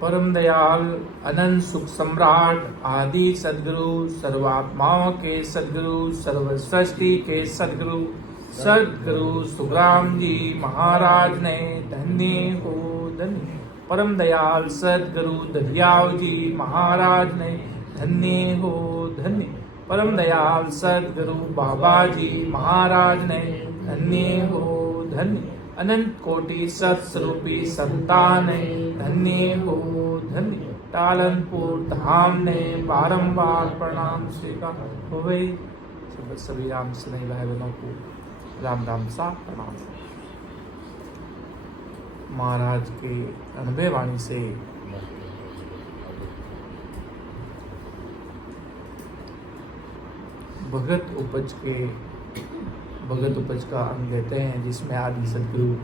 परम दयाल अनंत सुख सम्राट आदि सदगुरु सर्वात्माओं के सदगुरु सर्व सृष्टि के सदगुरु सदगुरु सुखराम जी महाराज ने धन्य हो धन्य। परम दयाल सदगुरु दरियाव जी महाराज ने धन्य हो धन्य। परम दयाल सदगुरु बाबा जी महाराज ने धन्य हो धन्य। अनंत कोटि सत्स्वरूपी संतान धन्य हो धन्य। टालनपुर धाम ने बारंबार प्रणाम स्वीकार हुए। सभी राम स्नेही भाई बहनों को राम राम सा प्रणाम। महाराज के अनुभव वाणी से भगत उपज का अंग देते हैं, जिसमें आदि सदगुरु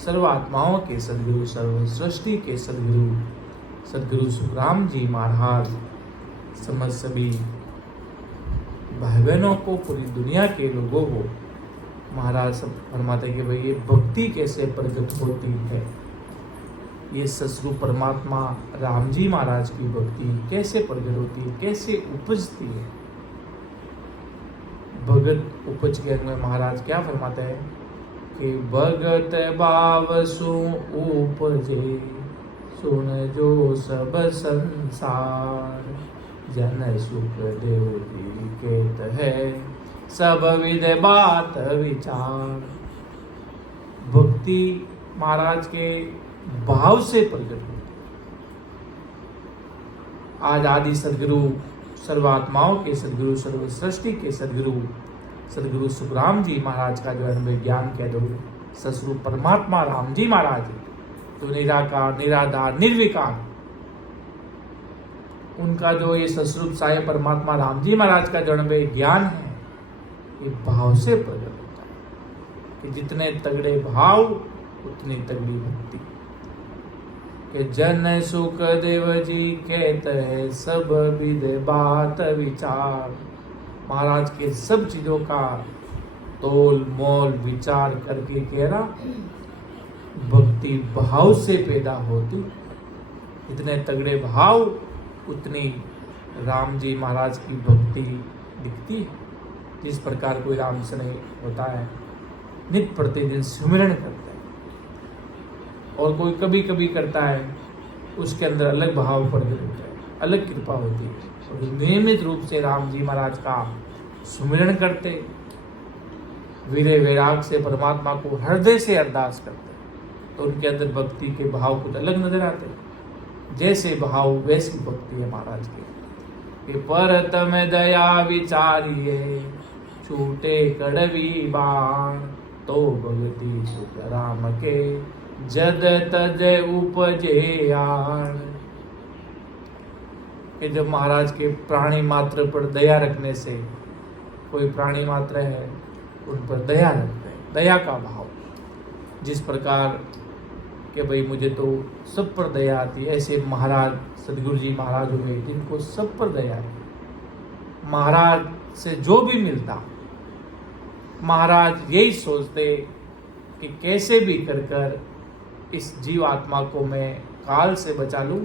सर्वात्माओं के सदगुरु सर्व सृष्टि के सदगुरु सुखराम जी महाराज समझ सभी भाई बहनों को, पूरी दुनिया के लोगों को महाराज सब फरमाते हैं कि भाई ये भक्ति कैसे प्रकट होती है, ये ससुर परमात्मा राम जी महाराज की भक्ति कैसे प्रकट होती है, कैसे उपजती है। भगत उपज के अंग में महाराज क्या फरमाते हैं कि भगत भाव सु उपजे सुन जो सब संसार जन सुख देव जी केत है सब विद बात विचार। भक्ति महाराज के भाव से प्रकट होती। आज आदि सदगुरु सर्वात्माओं के सदगुरु सर्व सृष्टि के सदगुरु सुखराम जी महाराज का जो अनुभव ज्ञान कह दो, ससुर परमात्मा राम जी महाराज तो निराकार निराधार निर्विकार, उनका जो ये ससुर साय परमात्मा राम जी महाराज का जो अनुभव ज्ञान है, ये भाव से प्रकट होता है कि जितने तगड़े भाव उतनी तगड़ी भक्ति। कि जन सुख देव जी कहते हैं सब विद बात विचार। महाराज के सब चीजों का तोल मोल विचार करके कह रहा, भक्ति भाव से पैदा होती। इतने तगड़े भाव उतनी राम जी महाराज की भक्ति दिखती है। जिस प्रकार कोई राम स्नेही होता है, नित्य प्रतिदिन सुमिरन करता है, और कोई कभी कभी करता है, उसके अंदर अलग भाव प्रकट होता है, अलग कृपा होती है। और नियमित रूप से राम जी महाराज का सुमिरन करते, वीरे वैराग से परमात्मा को हृदय से अरदास करते, तो उनके अंदर भक्ति के भाव कुछ अलग नजर आते। जैसे भाव वैसी भक्ति है महाराज की। पर तम दया विचारिए छूटे कड़वी बाण, तो भगति सुख राम के जद तज उपजे आण। कि जब महाराज के प्राणी मात्र पर दया रखने से, कोई प्राणी मात्र है उन पर दया रखते हैं, दया का भाव, जिस प्रकार कि भाई मुझे तो सब पर दया आती है, ऐसे महाराज सदगुरु जी महाराज हुए जिनको सब पर दया है। महाराज से जो भी मिलता, महाराज यही सोचते कि कैसे भी कर इस जीवात्मा को मैं काल से बचा लूं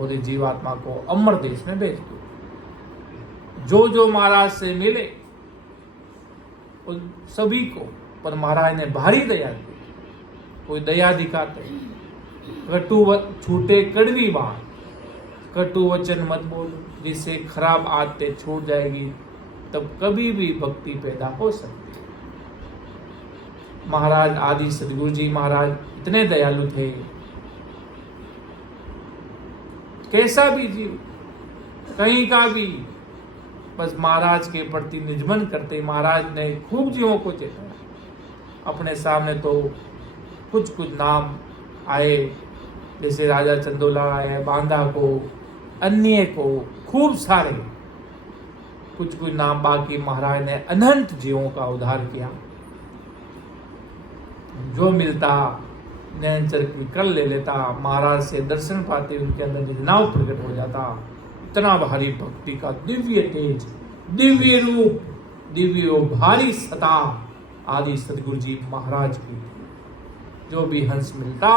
और इस जीवात्मा को अमर देश में भेज दूं। जो महाराज से मिले उन सभी को पर महाराज ने भारी दया दी। कोई दया दिखाते, कटु छूटे कड़वी बात, कटु वचन मत बोल, जिससे खराब आदतें छूट जाएगी, तब कभी भी भक्ति पैदा हो सकती है। महाराज आदि सदगुरु जी महाराज इतने दयालु थे, कैसा भी जीव कहीं का भी बस महाराज के प्रति निजमन करते। महाराज ने खूब जीवों को चेताया। अपने सामने तो कुछ नाम आए, जैसे राजा चंदोला आए, बांधा को, अन्य को, खूब सारे कुछ नाम, बाकी महाराज ने अनंत जीवों का उद्धार किया। जो मिलता नैनचर की कर ले लेता, महाराज से दर्शन पाते उनके अंदर निजनाव प्रकट हो जाता। इतना भारी भक्ति का दिव्य तेज, दिव्य रूप, दिव्य भारी सता आदि सदगुरु जी महाराज की। जो भी हंस मिलता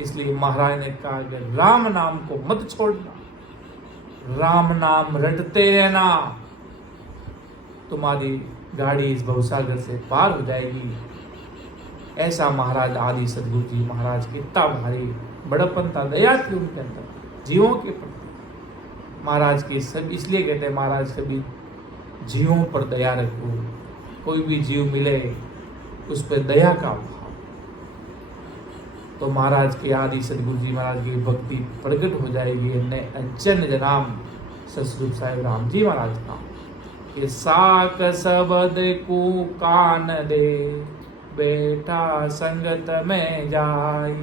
इसलिए महाराज ने कहा कि राम नाम को मत छोड़ना, राम नाम रटते रहना, तुम्हारी गाड़ी इस भवसागर से पार हो जाएगी। ऐसा महाराज आदि सदगुरु जी महाराज की इतना भारी बड़प्पन था, दया थी उनके अंदर जीवों के प्रति। महाराज की सब इसलिए कहते हैं महाराज कभी जीवों पर दया रखो, कोई भी जीव मिले उस पर दया का भाव। तो महाराज के आदि सदगुरु जी महाराज की भक्ति प्रकट हो जाएगी। अंचन जनाम सतस्वरूप साहिब राम जी महाराज का कि साक सबद को कान दे, बेटा संगत में जाई,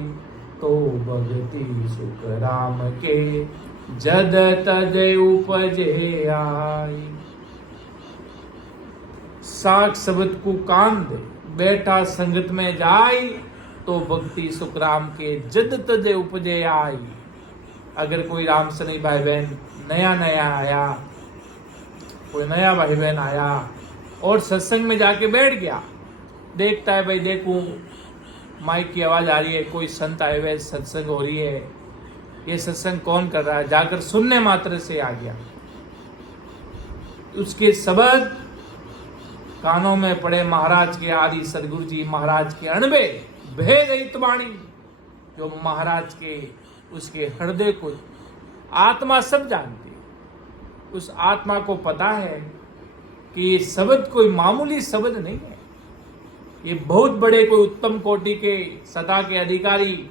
तो भगति सुख राम के जद तद उपजे आई। साक शब्द को कान दे, बेटा संगत में जाई, तो भक्ति सुख राम के जद तद उपजे आई। अगर कोई राम सनी भाई बहन नया आया, कोई नया भाई बहन आया और सत्संग में जाके बैठ गया, देखता है भाई देखूं माइक की आवाज आ रही है, कोई संत आए हुए सत्संग हो रही है, ये सत्संग कौन कर रहा है, जाकर सुनने मात्र से आ गया, उसके शब्द कानों में पड़े महाराज के आदि सदगुरु जी महाराज के अणबे भेद रहित वाणी, जो महाराज के उसके हृदय को आत्मा सब जानती है। उस आत्मा को पता है कि ये शब्द कोई मामूली शब्द नहीं है, ये बहुत बड़े कोई उत्तम कोटि के सत्ता के अधिकारी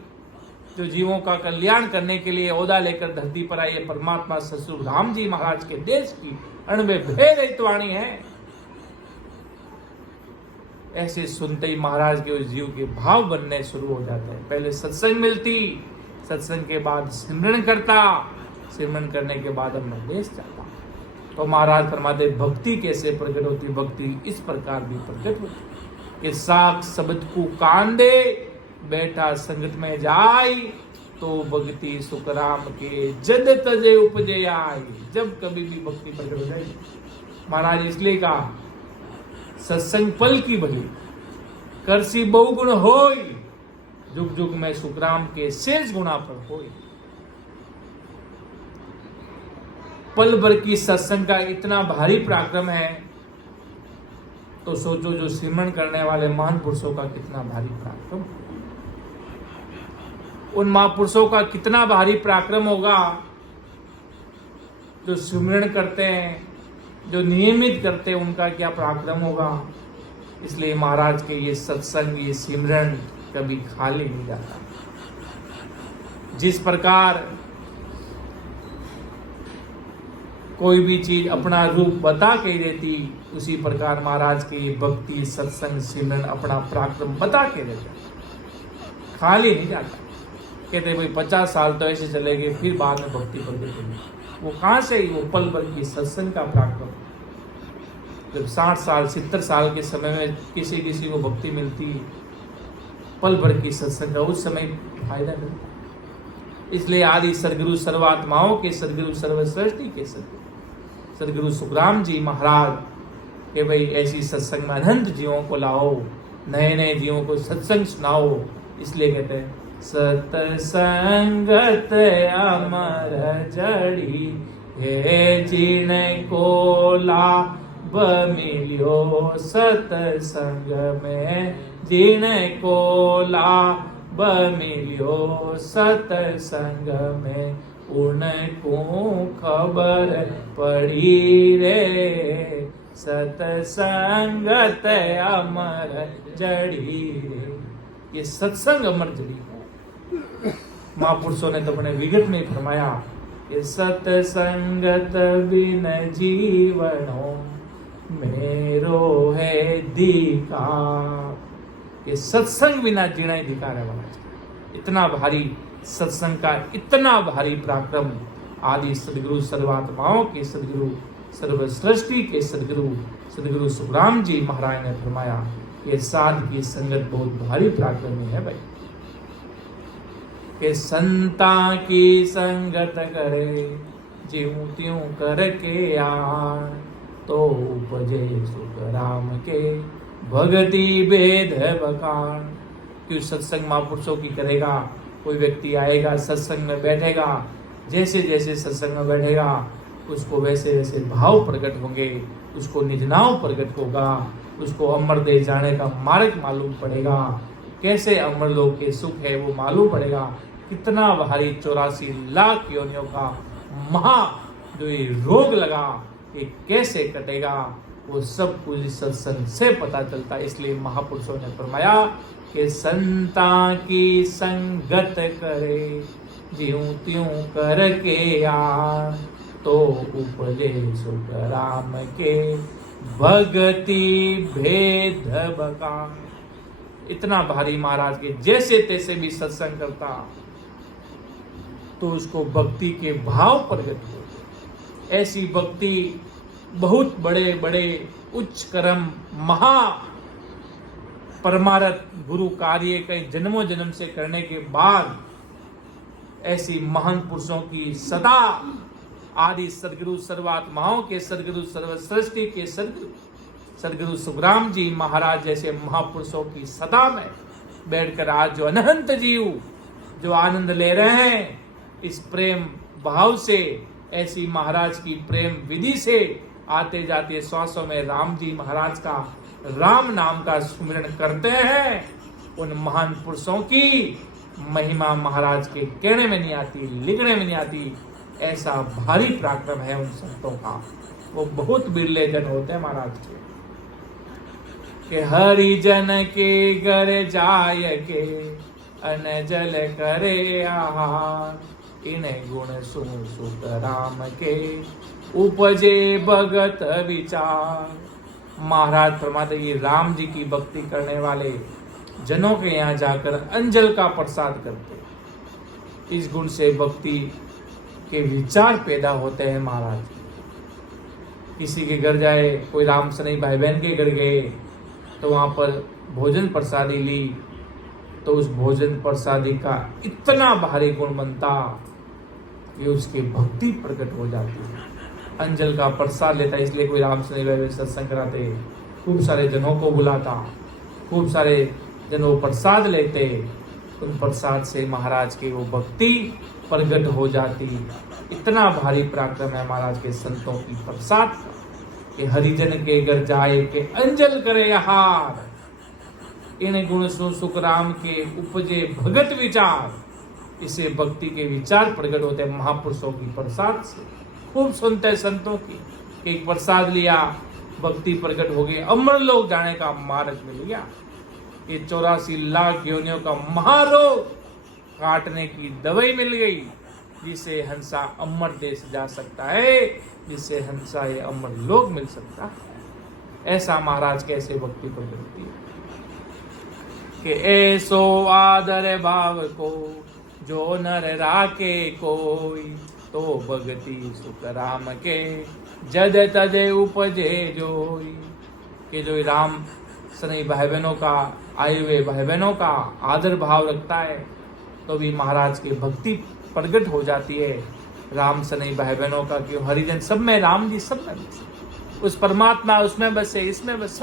जो जीवों का कल्याण करने के लिए ओहदा लेकर धरती पर आए परमात्मा ससुर राम जी महाराज के देश की अणबे भेद रहित वाणी है। ऐसे सुनते ही महाराज के उस जीव के भाव बनने शुरू हो जाते हैं। पहले सत्संग मिलती, सत्संग के बाद सिमरन करता, सिमरन करने के बाद अपना देश जाता। तो महाराज फरमाते भक्ति कैसे प्रकट होती, भक्ति इस प्रकार भी प्रकट होती कि साख शब्द को कान दे, बैठा संगत में जाई, तो भक्ति सुख राम के जद तजे उपजे आई। जब कभी भी भक्ति प्रकट हो जाएगी, महाराज इसलिए कहा सत्संग पल की भली, करसी बहुगुण होई, जुग जुग में सुखराम के शेष गुणा पर होई। पल भर की सत्संग का इतना भारी पराक्रम है, तो सोचो जो सिमरन करने वाले महान पुरुषों का कितना भारी पराक्रम, उन महापुरुषों का कितना भारी पराक्रम होगा जो सिमरन करते हैं, जो नियमित करते हैं, उनका क्या पराक्रम होगा। इसलिए महाराज के ये सत्संग, ये सिमरन कभी खाली नहीं जाता। जिस प्रकार कोई भी चीज अपना रूप बता के देती, उसी प्रकार महाराज के ये भक्ति सत्संग सिमरन अपना पराक्रम बता के देते, खाली नहीं जाता। कहते भाई 50 साल तो ऐसे चलेंगे, फिर बाद में भक्ति कर देंगे। वो कहाँ से, वो पल भर की सत्संग का पराक्रम। जब 60 साल 70 साल के समय में किसी को भक्ति मिलती, पल भर की सत्संग का उस समय फायदा मिलता। इसलिए आदि सदगुरु सर्वात्माओं के सदगुरु सर्वश्रेष्ठी के सदगुरु सुखराम जी महाराज के भाई ऐसी सत्संग में अनंत जीवों को लाओ, नए नए जीवों को सत्संग सुनाओ। इसलिए कहते हैं सतसंगत अमर जड़ी, हे जिन को लाभ मिलियो, सतसंग में जिन को लाभ मिलियो, सतसंग में उनको खबर पड़ी रे, सतसंगत अमर जड़ी रे। ये सत्संग अमर जड़ी है। महापुरुषों ने तो अपने विगत में फरमाया कि सतसंगत बिन जीवनो मेरो है धिकार, ये सत्संग बिना जीना ही धिकार है महाराज। इतना भारी सत्संग का इतना भारी पराक्रम आदि सदगुरु सर्वात्माओं के सदगुरु सर्वसृष्टि के सदगुरु सुखराम जी महाराज ने फरमाया कि साध की संगत बहुत भारी पराक्रमी है भाई। कि संता की संगत करे, ज्यों त्यों करके आन, तो उपजे सुख राम के भगति भेद बखान। क्यों सत्संग महापुरुषों की करेगा कोई व्यक्ति आएगा, सत्संग में बैठेगा, जैसे जैसे सत्संग में बैठेगा उसको वैसे वैसे भाव प्रकट होंगे, उसको निज नाम प्रकट होगा, उसको अमर देश जाने का मार्ग मालूम पड़ेगा, कैसे अमर लोक के सुख है वो मालूम पड़ेगा। कितना भारी 84 लाख योनियों का महा जो ये रोग लगा ये कैसे कटेगा, वो सब कुछ सत्संग से पता चलता है। इसलिए महापुरुषों ने फरमाया कि संता की संगत करे, ज्यों त्यों करके आ, तो उपजे सुख राम के, भगति भेद बका। इतना भारी महाराज के जैसे तैसे भी सत्संग करता तो उसको भक्ति के भाव प्रकट होते। ऐसी भक्ति बहुत बड़े बड़े उच्च कर्म महा परमारथ गुरु कार्य कई जन्मों जन्म से करने के बाद ऐसी महान पुरुषों की सदा आदि सदगुरु सर्वात्माओं के सदगुरु सर्वसृष्टि के सदगुरु सुखराम जी महाराज जैसे महापुरुषों की सदा में बैठकर आज जो अनंत जीव जो आनंद ले रहे हैं इस प्रेम भाव से, ऐसी महाराज की प्रेम विधि से आते जाते श्वासों में राम जी महाराज का राम नाम का सुमिरन करते हैं, उन महान पुरुषों की महिमा महाराज के कहने में नहीं आती, लिखने में नहीं आती। ऐसा भारी पराक्रम है उन संतों का, वो बहुत बिरले जन होते हैं महाराज के हरिजन के घर जाय के अनजल करे आहार, इन्हें गुण सुख राम के उपजे भगत विचार। महाराज फरमाते ये राम जी की भक्ति करने वाले जनों के यहाँ जाकर अंजल का प्रसाद करते, इस गुण से भक्ति के विचार पैदा होते हैं। महाराज किसी के घर जाए, कोई राम सनई भाई बहन के घर गए तो वहाँ पर भोजन प्रसादी ली तो उस भोजन प्रसादी का इतना भारी गुण बनता कि उसकी भक्ति प्रकट हो जाती है। अंजल का प्रसाद लेता, इसलिए कोई राम सनई भाई सत्संग कराते, खूब सारे जनों को बुलाता, खूब सारे जनों प्रसाद लेते, उन प्रसाद से महाराज की वो भक्ति प्रकट हो जाती। इतना भारी पराक्रम है महाराज के संतों की प्रसाद का कि हरिजन के घर जाए के अंजल करे हार, इन गुण सुख राम के उपजे भगत विचार। इसे भक्ति के विचार प्रकट होते हैं महापुरुषों की प्रसाद से। खूब सुनते हैं संतों की, एक प्रसाद लिया भक्ति प्रकट हो गई, अमर लोक जाने का मार्ग मिल गया। ये 84 लाख योनियों का महारोग काटने की दवाई मिल गई, जिसे हंसा अमर देश जा सकता है, जिसे हंसा ये अमर लोक मिल सकता है। ऐसा महाराज कैसे भक्ति प्रकट होती है कि ऐसो आदर भाव को जो नर राखे कोई, तो भगति सुख राम के जद तद उपजे जोई। कि जो राम सनई भाई बहनों का, आए हुए भाई बहनों का आदर भाव रखता है तो भी महाराज की भक्ति प्रकट हो जाती है। राम सनई भाई बहनों का क्यों, हरिजन सब में राम जी, सब में उस परमात्मा उसमें बसे, इसमें बस,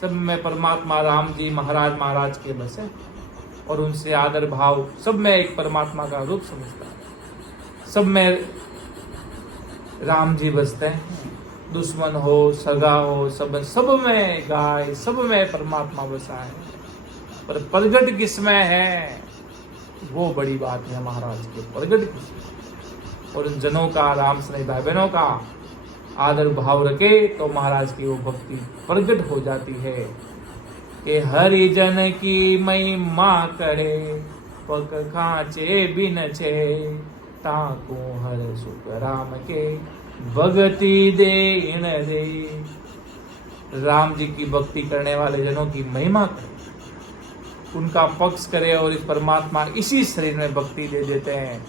सब में परमात्मा राम जी महाराज के बसे, और उनसे आदर भाव सब में एक परमात्मा का रूप समझता है। सब में राम जी बसते हैं, दुश्मन हो सगा हो सब में गाय, सब में परमात्मा बसा है, पर प्रगट किसमें है वो बड़ी बात है महाराज के, प्रगट किसमें। और उन जनों का, राम सनई भाई बहनों का आदर भाव रखे तो महाराज की वो भक्ति प्रगट हो जाती है कि हरिजन की महिमा करे, पग खाचे बिन छे, ताकू हर सुख राम के, भगति देन दे। राम जी की भक्ति करने वाले जनों की महिमा करे, उनका पक्ष करे, और इस परमात्मा इसी शरीर में भक्ति दे देते हैं।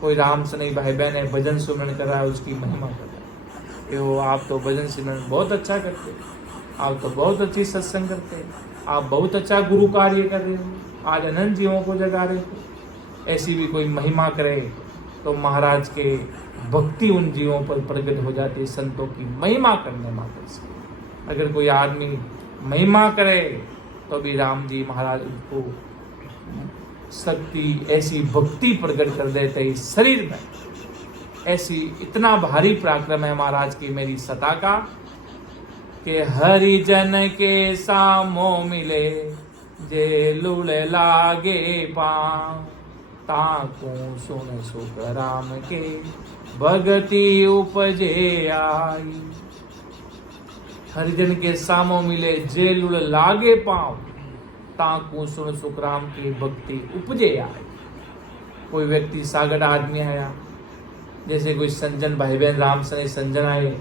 कोई राम सनई भाई बहन है, भजन सुमरन कर रहा है, उसकी महिमा कर रहा है, वो आप तो भजन सुमरन बहुत अच्छा करते, आप तो बहुत अच्छी सत्संग करते, आप बहुत अच्छा गुरु कार्य कर रहे हो, आज अनंत जीवों को जगा रहे हो। ऐसी भी कोई महिमा करे तो महाराज के भक्ति उन जीवों पर प्रकट हो जाती है, संतों की महिमा करने मात्र से। अगर कोई आदमी महिमा करे तो भी राम जी महाराज उनको शक्ति, ऐसी भक्ति प्रकट कर देते इस शरीर में। ऐसी इतना भारी पराक्रम है महाराज की मेरी सता का कि हरिजन के सामो मिले जे लूले लागे पाँव, ताकू सुन सुख राम के भगति उपजे आई। हरिजन के सामो मिले जे लूल लागे पाँव, ताकू सुन सुख राम की भक्ति उपजे आई। कोई व्यक्ति सागट आदमी आया, जैसे कोई संजन भाई बहन राम सने संजन आए,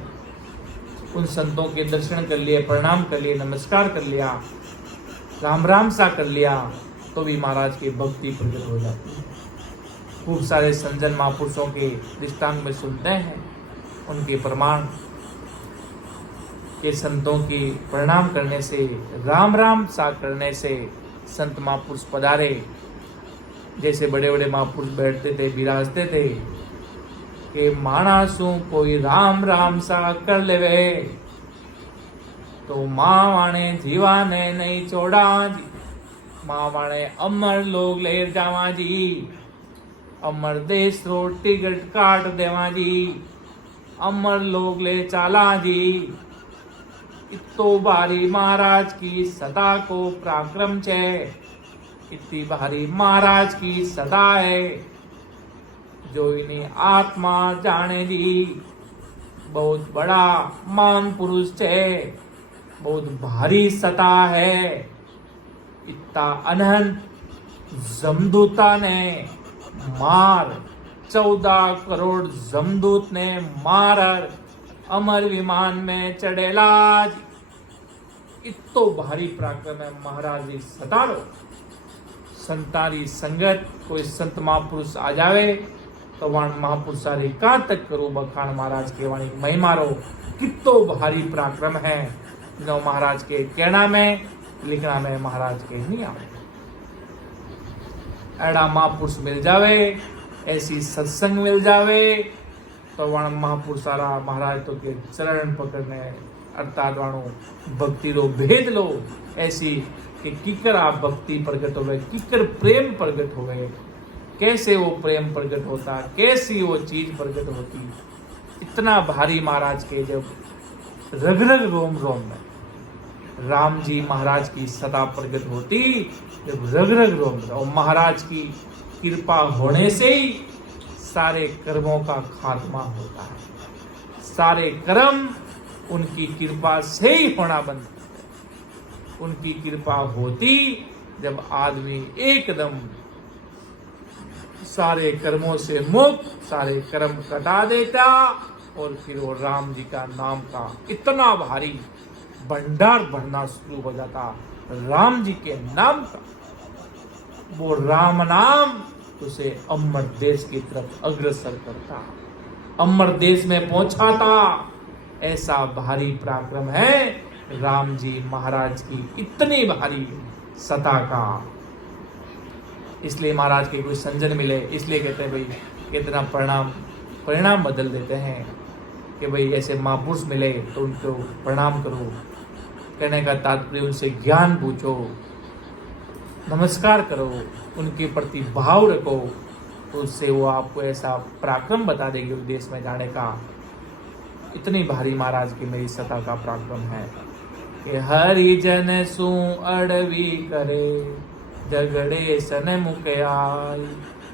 उन संतों के दर्शन कर लिए, प्रणाम कर लिए, नमस्कार कर लिया, राम राम सा कर लिया, तो भी महाराज की भक्ति प्रकट हो जाती है। खूब सारे संजन महापुरुषों के दृष्टांत में सुनते हैं, उनके प्रमाण के संतों की प्रणाम करने से, राम राम सा करने से संत महापुरुष पधारे। जैसे बड़े बड़े महापुरुष बैठते थे, विराजते थे कि मानसू कोई राम राम सा कर लेवे तो माँ वाणे जीवाने नहीं छोड़ा जी, माँ वाणे अमर लोग ले जावा जी, अमर देश रो टिकट काट देवा जी, अमर लोग ले चाला जी। इतो भारी महाराज की सदा को पराक्रम छे, इतनी भारी महाराज की सदा है, जो इन्हें आत्मा जाने जी। बहुत बड़ा महान पुरुष है, बहुत भारी सता है। इतना अनंत जमदूता ने मार, 14 करोड़ जमदूत ने मार अमर विमान में चढ़ेला। इतो भारी पराक्रम है महाराज जी सतारो। संतारी संगत कोई संत महापुरुष आ जावे तो वाण महापुरुषारी कहाँ तक करो बखान महाराज के वाणी महिमा रो। कितो भारी पराक्रम है जो महाराज के कहना में लिखना में महाराज के नहीं आवे। एड़ा महापुरुष मिल जावे, ऐसी सत्संग मिल जावे तो वाण महापुरुषारा महाराज तो के चरण पकड़ने अर्थात वाणो भक्ति रो भेद लो। ऐसी कि किकर आप भक्ति प्रकट होवे, किकर प्रेम प्रकट होवे, कैसे वो प्रेम प्रकट होता, कैसी वो चीज प्रकट होती। इतना भारी महाराज के जब रग रग रोम रोम में राम जी महाराज की सदा प्रकट होती, जब रग रग रोम और महाराज की कृपा होने से ही सारे कर्मों का खात्मा होता है। सारे कर्म उनकी कृपा से ही होना बनता है। उनकी कृपा होती जब आदमी एकदम सारे कर्मों से मुक्त, सारे कर्म कटा देता और फिर वो राम जी का नाम का इतना भारी भंडार भरना शुरू हो जाता राम जी के नाम का। वो राम नाम उसे अमर देश की तरफ अग्रसर करता, अमर देश में पहुंचाता। ऐसा भारी पराक्रम है राम जी महाराज की इतनी भारी सता का। इसलिए महाराज के कोई संजन मिले, इसलिए कहते हैं भाई कितना परिणाम बदल देते हैं कि भाई ऐसे महापुरुष मिले तो उनको प्रणाम करो। कहने का तात्पर्य उनसे ज्ञान पूछो, नमस्कार करो, उनके प्रति भाव रखो, तो उससे वो आपको ऐसा पराक्रम बता देगी विदेश में जाने का। इतनी भारी महाराज की मेरी सता का पराक्रम है कि हरिजन सु अड़वी करे, झगड़े सन मुके आय,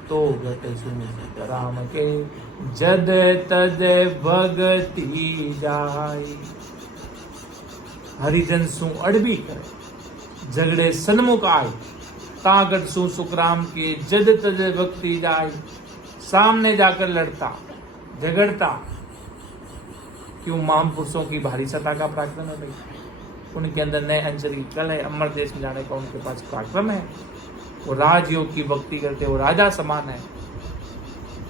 तो गट सुन राम के जद तद भगति जाय। हरिजन सु अड़बी करे, झगड़े सन्मुख आय, तागट सु सुखराम के जद तद भक्ति जाय। सामने जाकर लड़ता, झगड़ता। क्यों? महापुरुषों की भारी सत्ता का पराक्रम है भाई। उनके अंदर नए अंजलि कल है, अमर देश में जाने का उनके पास पराक्रम है। वो राजयोग की भक्ति करते, वो राजा समान है।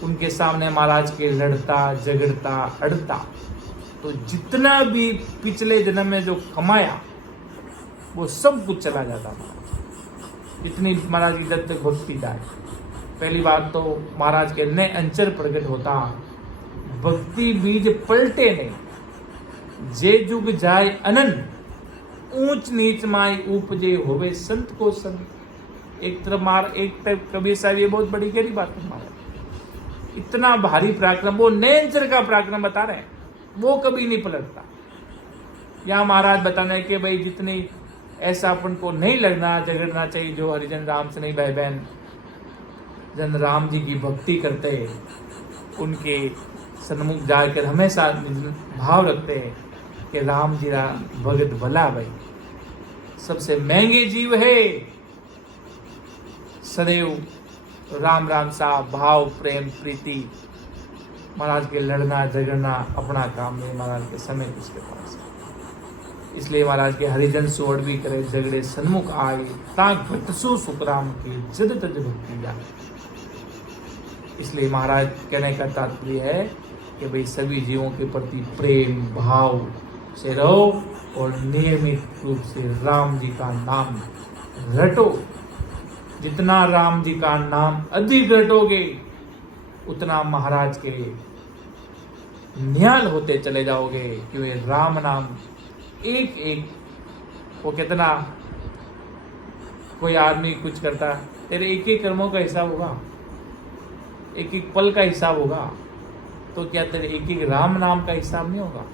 उनके सामने महाराज के लड़ता, झगड़ता, अड़ता, तो जितना भी पिछले जन्म में जो कमाया वो सब कुछ चला जाता था। इतनी महाराज की जब तक भक्ति जाए। पहली बात तो महाराज के नए अंचर प्रकट होता, भक्ति बीज पलटे नहीं। जे जुग जाए अनंत, ऊंच नीच माय उपजे होवे संत को संत। एक तरफ कबीर साहब ये बहुत बड़ी गहरी बात है महाराज। इतना भारी पराक्रम, वो नेचर का पराक्रम बता रहे हैं, वो कभी नहीं पलटता। यहाँ महाराज बताना है कि भाई जितनी ऐसा अपन को नहीं लगना झगड़ना चाहिए, जो हरिजन राम से नहीं भाई बहन जन राम जी की भक्ति करते हैं, उनके सन्मुख जाकर हमेशा भाव रखते हैं कि राम जी रा भगत भला भाई सबसे महंगे जीव है। सदैव राम राम सा भाव प्रेम प्रीति, महाराज के लड़ना झगड़ना अपना काम नहीं, महाराज के समय किसके पास है। इसलिए महाराज के हरिजन सोड़ भी करे झगड़े सन्मुख आए, ताक भटसु सुखराम की जद तज भक्ति जाए। इसलिए महाराज कहने का तात्पर्य है कि भाई सभी जीवों के प्रति प्रेम भाव से रहो और नियमित रूप से राम जी का नाम रटो। जितना राम जी का नाम अधिक रटोगे उतना महाराज के निहाल होते चले जाओगे, क्योंकि राम नाम एक एक, वो कितना कोई आदमी कुछ करता, तेरे एक एक कर्मों का हिसाब होगा, एक एक पल का हिसाब होगा, तो क्या तेरे एक एक राम नाम का हिसाब नहीं होगा?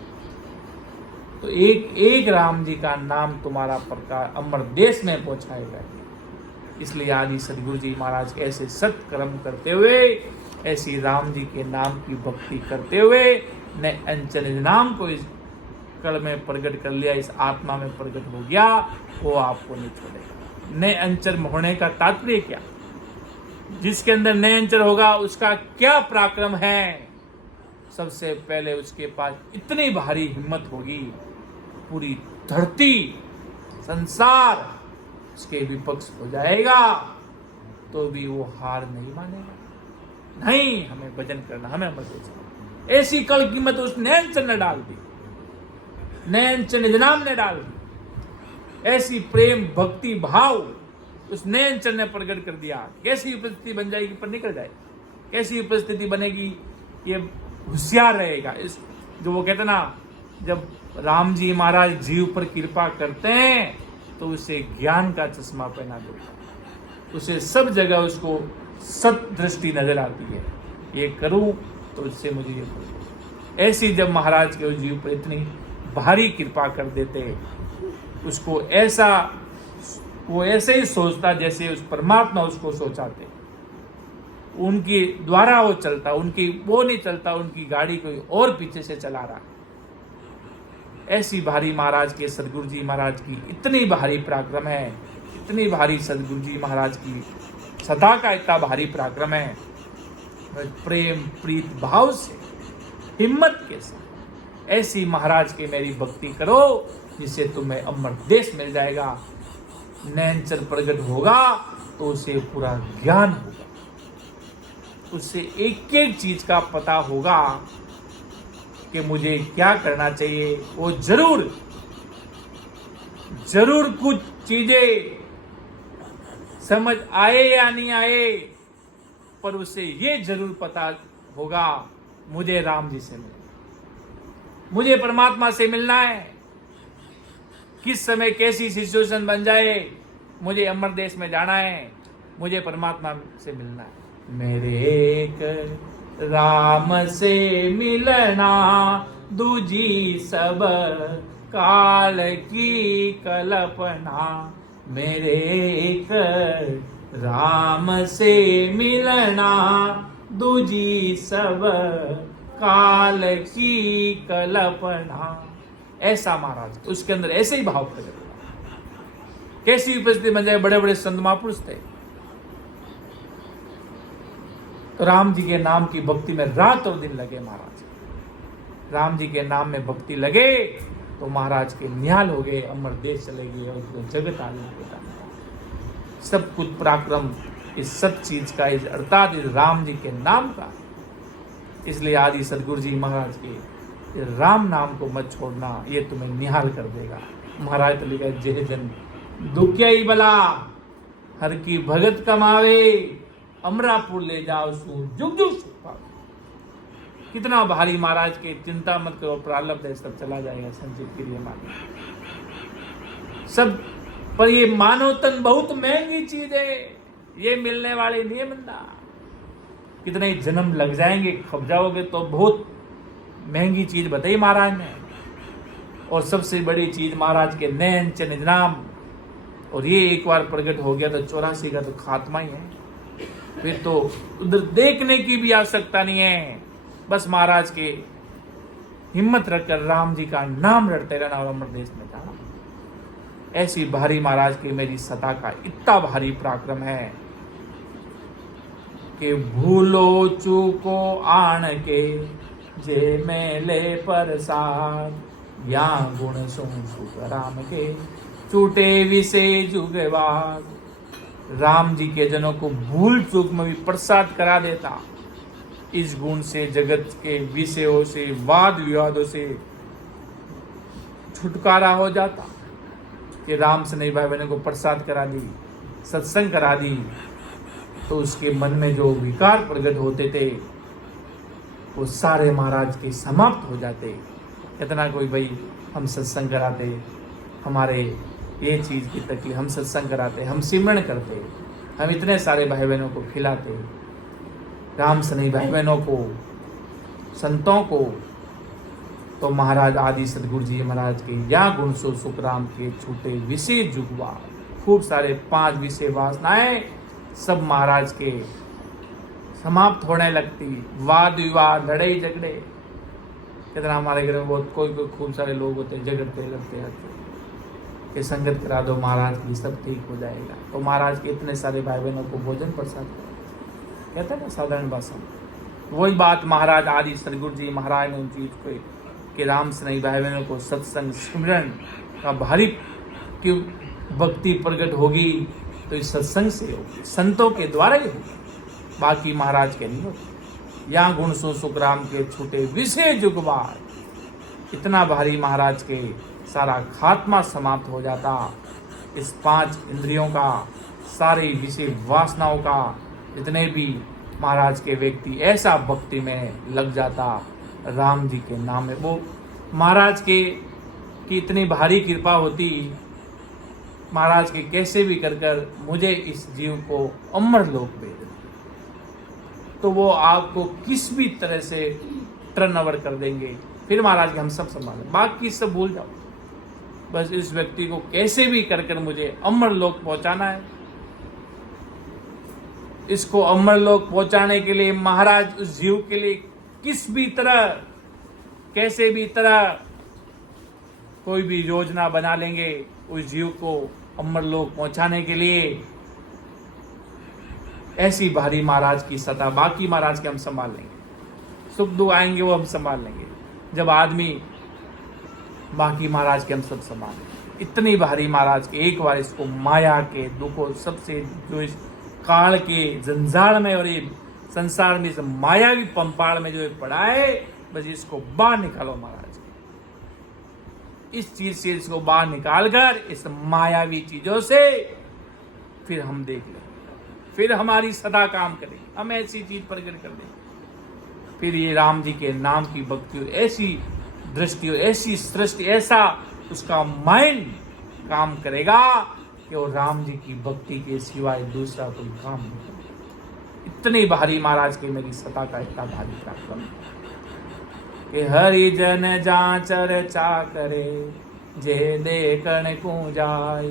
तो एक एक राम जी का नाम तुम्हारा प्रकार अमर देश में पहुंचाएगा। इसलिए आदि सदगुरु जी महाराज ऐसे सत्कर्म करते हुए, ऐसी राम जी के नाम की भक्ति करते हुए ने अंचल नाम को इस कल में प्रकट कर लिया, इस आत्मा में प्रकट हो गया, वो आपको नहीं छोड़ेगा। नए अंचल होने का तात्पर्य क्या? जिसके अंदर नए अंचल होगा उसका क्या पराक्रम है? सबसे पहले उसके पास इतनी भारी हिम्मत होगी, पूरी धरती संसार उसके विपक्ष हो जाएगा तो भी वो हार नहीं मानेगा। नहीं, हमें भजन करना, हमें मत। ऐसी कल कीमत उस नैनचंद ने डाल दी, नैनचंद निजनाम ने डाल दी। ऐसी प्रेम भक्ति भाव उस नैनचंद ने प्रकट कर दिया। कैसी परिस्थिति बन जाएगी पर निकल जाए, कैसी परिस्थिति बनेगी ये होशियार रहेगा। इस जो वो कहते ना, जब राम जी महाराज जीव पर कृपा करते हैं तो उसे ज्ञान का चश्मा पहना देता है, उसे सब जगह उसको सत दृष्टि नजर आती है। ये करूं तो उससे मुझे ये करूं। ऐसी जब महाराज के उस जीव पर इतनी भारी कृपा कर देते, उसको ऐसा, वो ऐसे ही सोचता जैसे उस परमात्मा उसको सोचाते, उनकी द्वारा वो चलता, उनकी वो नहीं चलता, उनकी गाड़ी कोई और पीछे से चला रहा। ऐसी भारी महाराज के सदगुरु जी महाराज की इतनी भारी पराक्रम है, इतनी भारी सदगुरु जी महाराज की सदा का इतना भारी पराक्रम है। प्रेम प्रीत भाव से हिम्मत के साथ ऐसी महाराज की मेरी भक्ति करो, जिससे तुम्हें अमर देश मिल जाएगा। नैनचल प्रगट होगा तो उसे पूरा ज्ञान होगा, उससे एक एक चीज का पता होगा कि मुझे क्या करना चाहिए। वो जरूर कुछ चीजें समझ आए या नहीं आए, पर उसे ये जरूर पता होगा मुझे राम जी से मिलना, मुझे परमात्मा से मिलना है। किस समय कैसी सिचुएशन बन जाए, मुझे अमर देश में जाना है, मुझे परमात्मा से मिलना है। मेरे एक राम से मिलना दूजी सब काल की कल्पना। मेरे एक राम से मिलना दूजी सब काल की कल्पना। ऐसा महाराज, उसके अंदर ऐसे ही भाव प्रकट हुआ। कैसी परिस्थिति बन जाए, बड़े बड़े संत महापुरुष थे, तो राम जी के नाम की भक्ति में रात और दिन लगे महाराज। राम जी के नाम में भक्ति लगे तो महाराज के निहाल हो गए, अमर देश चले गए और तो जगत आगे सब कुछ पराक्रम इस सब चीज का, इस अर्थात इस राम जी के नाम का। इसलिए आदि सदगुरु जी महाराज के राम नाम को मत छोड़ना, ये तुम्हें निहाल कर देगा। महाराज तो लिखा, जय जन दुखिया ही बला हर की भगत कमावे, अमरापुर ले जाओ सू जुग जुग सुख पावे। कितना भारी महाराज के, चिंता मत करो, प्रारब्ध है, सब चला जाएगा, संचित के लिए मानो सब। पर ये मानव तन बहुत महंगी चीज है। ये मिलने वाली नहीं है मिलना। कितने जन्म लग जाएंगे, खप जाओगे तो बहुत महंगी चीज बताई महाराज ने। और सबसे बड़ी चीज महाराज के नैन च निजनाम, और ये एक बार प्रकट हो गया तो 84 का तो खात्मा ही है। फिर तो उधर देखने की भी आवश्यकता नहीं है, बस महाराज के हिम्मत रखकर राम जी का नाम रटते रहना और अमर देश में जाना। ऐसी भारी महाराज की मेरी सता का इतना भारी पराक्रम है कि भूलो चूको आन के जे मेले प्रसाद, या गुण सुख राम के छूटे विषे जुगवाद। राम जी के जनों को भूल चूक में भी प्रसाद करा देता। इस गुण से जगत के विषयों से, वाद विवादों से छुटकारा हो जाता कि राम से नहीं भाई बहनों को प्रसाद करा दी, सत्संग करा दी, तो उसके मन में जो विकार प्रकट होते थे वो सारे महाराज के समाप्त हो जाते। इतना कोई भाई हम सत्संग कराते, हमारे ये चीज़ की तकलीफ, हम सत्संग कराते, हम सिमरण करते, हम इतने सारे भाई बहनों को खिलाते, राम सनई भाई बहनों को, संतों को, तो महाराज आदि सदगुरु जी महाराज के या गुण सो सुख राम के छूटे विषय जुगवा। खूब सारे 5 विषय वासनाएं सब महाराज के समाप्त होने लगती। वाद विवाद, लड़ाई झगड़े, कितना हमारे घर में बहुत कोई खूब सारे लोग होते हैं, झगड़ते लड़ते रहते कि संगत करा दो महाराज की, सब ठीक हो जाएगा। तो महाराज के इतने सारे भाई बहनों को भोजन प्रसाद कहते हैं ना साधारण भाषा में। वही बात महाराज आदि सदगुरु जी महाराज ने उन चीज को कि राम स्नेही भाई बहनों को सत्संग सिमरन का भारी की भक्ति प्रकट होगी तो इस सत्संग से होगी, संतों के द्वारा ही होगी, बाकी महाराज के नहीं होगी। या गुण सो सुख राम के छूटे विषय जुगवार। इतना भारी महाराज के सारा खात्मा समाप्त हो जाता। इस 5 इंद्रियों का, सारी विषय वासनाओं का, जितने भी महाराज के व्यक्ति ऐसा भक्ति में लग जाता राम जी के नाम में। वो महाराज के की इतनी भारी कृपा होती, महाराज के कैसे भी कर कर मुझे इस जीव को अमर लोक भेज, तो वो आपको किस भी तरह से टर्न ओवर कर देंगे। फिर महाराज के हम सब संभालें, बाकी सब भूल जाओ, बस इस व्यक्ति को कैसे भी कर कर मुझे अमर लोक पहुंचाना है। इसको अमर लोक पहुंचाने के लिए महाराज उस जीव के लिए किस भी तरह, कैसे भी तरह कोई भी योजना बना लेंगे उस जीव को अमर लोक पहुंचाने के लिए। ऐसी भारी महाराज की सत्ता, बाकी महाराज के हम संभाल लेंगे, सुख दुख आएंगे वो हम संभाल लेंगे। जब आदमी, बाकी महाराज के हम सब संभाल लेंगे। इतनी भारी महाराज के एक बार इसको माया के दुखों सबसे, जो इस काल के जंजाल में और ये संसार में इस मायावी पंपाड़ में जो पड़ा है, बस इसको बाहर निकालो महाराज। इस चीज से इसको बाहर निकालकर इस मायावी चीजों से फिर हम देख लेंगे, फिर हमारी सदा काम करेगी, हम ऐसी चीज प्रकट कर देंगे। फिर ये राम जी के नाम की भक्ति, ऐसी दृष्टि, ऐसी सृष्टि, ऐसा उसका माइंड काम करेगा कि वो राम जी की भक्ति के सिवाय दूसरा कोई काम नहीं करेगा। इतनी भारी महाराज की मेरी सता का इतना भारी पराक्रम कि हरि जन जाचर चा करे, जे देखन को जाय,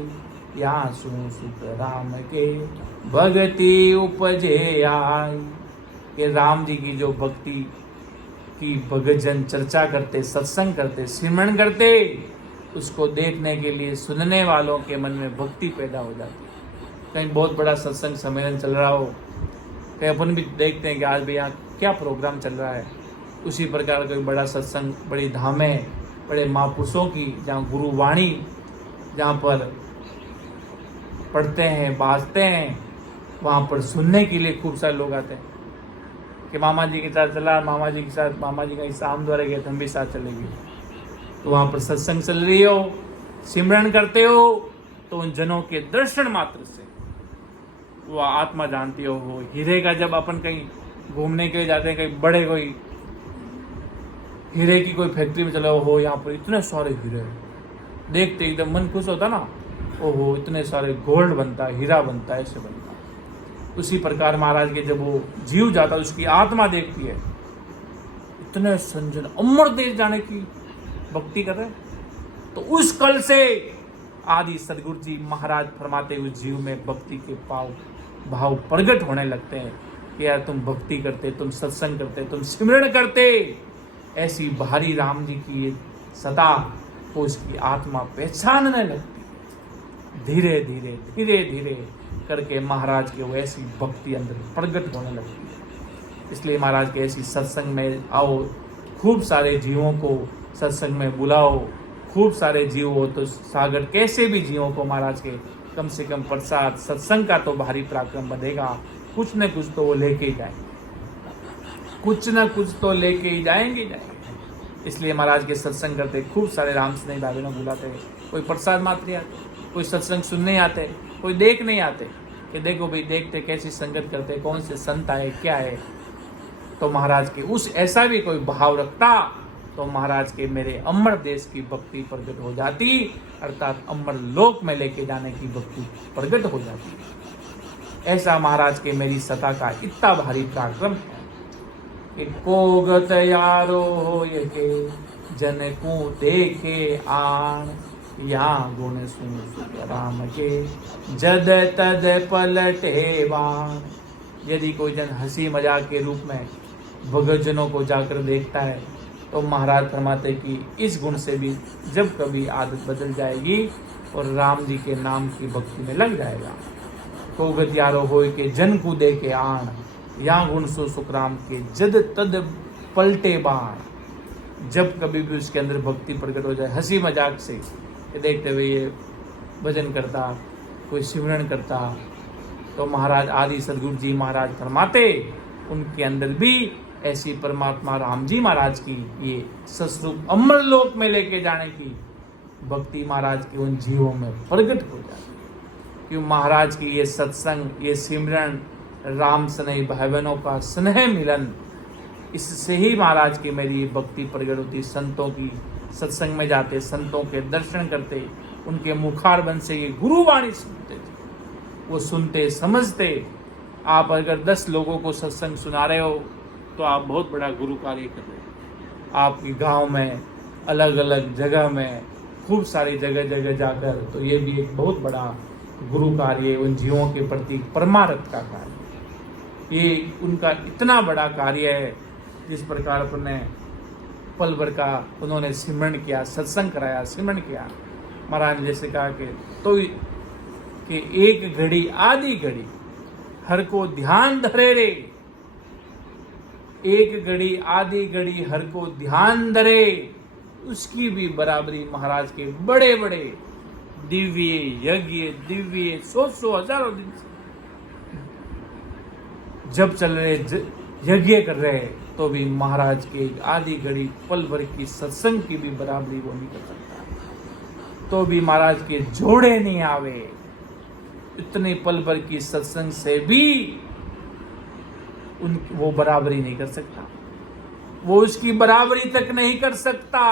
या सुख राम के भक्ति उपजे आय। कि राम जी की जो भक्ति की भगत जन चर्चा करते, सत्संग करते, सिमरन करते, उसको देखने के लिए सुनने वालों के मन में भक्ति पैदा हो जाती है। कहीं बहुत बड़ा सत्संग सम्मेलन चल रहा हो, कहीं अपन भी देखते हैं कि आज भी यहाँ क्या प्रोग्राम चल रहा है, उसी प्रकार कोई बड़ा सत्संग, बड़ी धामें, बड़े महापुरुषों की जहाँ गुरुवाणी, जहाँ पर पढ़ते हैं, बाजते हैं, वहाँ पर सुनने के लिए खूब सारे लोग आते हैं कि मामा जी के साथ चला, मामा जी के साथ, मामा जी का शाम द्वारा गए तो हम भी साथ चलेंगे। तो वहाँ पर सत्संग चल रही हो, सिमरन करते हो, तो उन जनों के दर्शन मात्र से वो आत्मा जानती हो। हीरे का जब अपन कहीं घूमने के लिए जाते हैं, कहीं बड़े कोई हीरे की कोई फैक्ट्री में चले हो, यहाँ पर इतने सारे हीरे, देखते एकदम मन खुश होता ना, ओहो इतने सारे गोल्ड बनता है, हीरा बनता है, ऐसे बनता है। उसी प्रकार महाराज के जब वो जीव जाता है, उसकी आत्मा देखती है, इतने संजन अमर देश जाने की भक्ति कर रहे, तो उस कल से आदि सदगुरु जी महाराज फरमाते उस जीव में भक्ति के भाव प्रकट होने लगते हैं कि यार तुम भक्ति करते, तुम सत्संग करते, तुम सिमरण करते। ऐसी भारी राम जी की ये सता को उसकी आत्मा पहचानने लगती है। धीरे धीरे धीरे धीरे करके महाराज के वो ऐसी भक्ति अंदर प्रकट होने लगती है। इसलिए महाराज के ऐसी सत्संग में आओ, खूब सारे जीवों को सत्संग में बुलाओ, खूब सारे जीव हो तो सागर कैसे भी जीवों को महाराज के कम से कम प्रसाद सत्संग का तो भारी पराक्रम बनेगा। कुछ न कुछ तो वो लेके ही जाएंगे, कुछ न कुछ तो लेके ही जाएंगे। इसलिए महाराज के सत्संग करते खूब सारे राम स्नेही भाई बहनों बुलाते हैं। कोई प्रसाद मात्र आते, कोई सत्संग सुनने आते, कोई देख नहीं आते कि देखो भाई देखते कैसी संगत करते, कौन से संत आए, क्या है। तो महाराज के उस ऐसा भी कोई भाव रखता तो महाराज के मेरे अमर देश की भक्ति प्रकट हो जाती, अर्थात अमर लोक में लेके जाने की भक्ति प्रकट हो जाती। ऐसा महाराज के मेरी सता का इतना भारी पराक्रम है कि कोगत यारो हो ये के जन को देखे आन, या गुण सुन सुख राम के जद तद पलटे बाण। यदि कोई जन हंसी मजाक के रूप में भगत जनों को जाकर देखता है तो महाराज फरमाते कि इस गुण से भी जब कभी आदत बदल जाएगी और राम जी के नाम की भक्ति में लग जाएगा। कोगत यारो होय के जन को दे के आण, या गुण सो सुख राम के जद तद पलटे बाण। जब कभी भी उसके अंदर भक्ति प्रकट हो जाए, हंसी मजाक से देखते हुए ये भजन करता, कोई सिमरन करता, तो महाराज आदि सदगुरु जी महाराज फरमाते उनके अंदर भी ऐसी परमात्मा राम जी महाराज की ये सस्वरूप अमर लोक में लेके जाने की भक्ति महाराज की उन जीवों में प्रकट हो जाती है। क्यों महाराज की ये सत्संग, ये सिमरन, राम स्नेही भाई बहनों का स्नेह मिलन, इससे ही महाराज की मेरी भक्ति प्रकट होती। संतों की सत्संग में जाते, संतों के दर्शन करते, उनके मुखारबंद से ये गुरुवाणी सुनते थे, वो सुनते समझते। आप अगर 10 लोगों को सत्संग सुना रहे हो तो आप बहुत बड़ा गुरु कार्य कर रहे हो। आपके गांव में, अलग अलग जगह में, खूब सारी जगह जगह जाकर, तो ये भी एक बहुत बड़ा गुरु कार्य, उन जीवों के प्रति परमार्थ का कार्य। ये उनका इतना बड़ा कार्य है। जिस प्रकार अपने पल भर का उन्होंने सिमरन किया, सत्संग कराया, सिमरन किया। महाराज ने जैसे कहा कि एक घड़ी आधी घड़ी हर को ध्यान धरे रे, एक घड़ी आधी घड़ी हर को ध्यान धरे, उसकी भी बराबरी महाराज के बड़े बड़े दिव्य यज्ञ, दिव्य 100 हजारों दिन जब चल रहे, यज्ञ कर रहे, तो भी महाराज के आधी घड़ी पल भर की सत्संग की भी बराबरी वो नहीं कर सकता। तो भी महाराज के जोड़े नहीं आवे, इतने पल भर की सत्संग से भी वो बराबरी नहीं कर सकता, वो उसकी बराबरी तक नहीं कर सकता।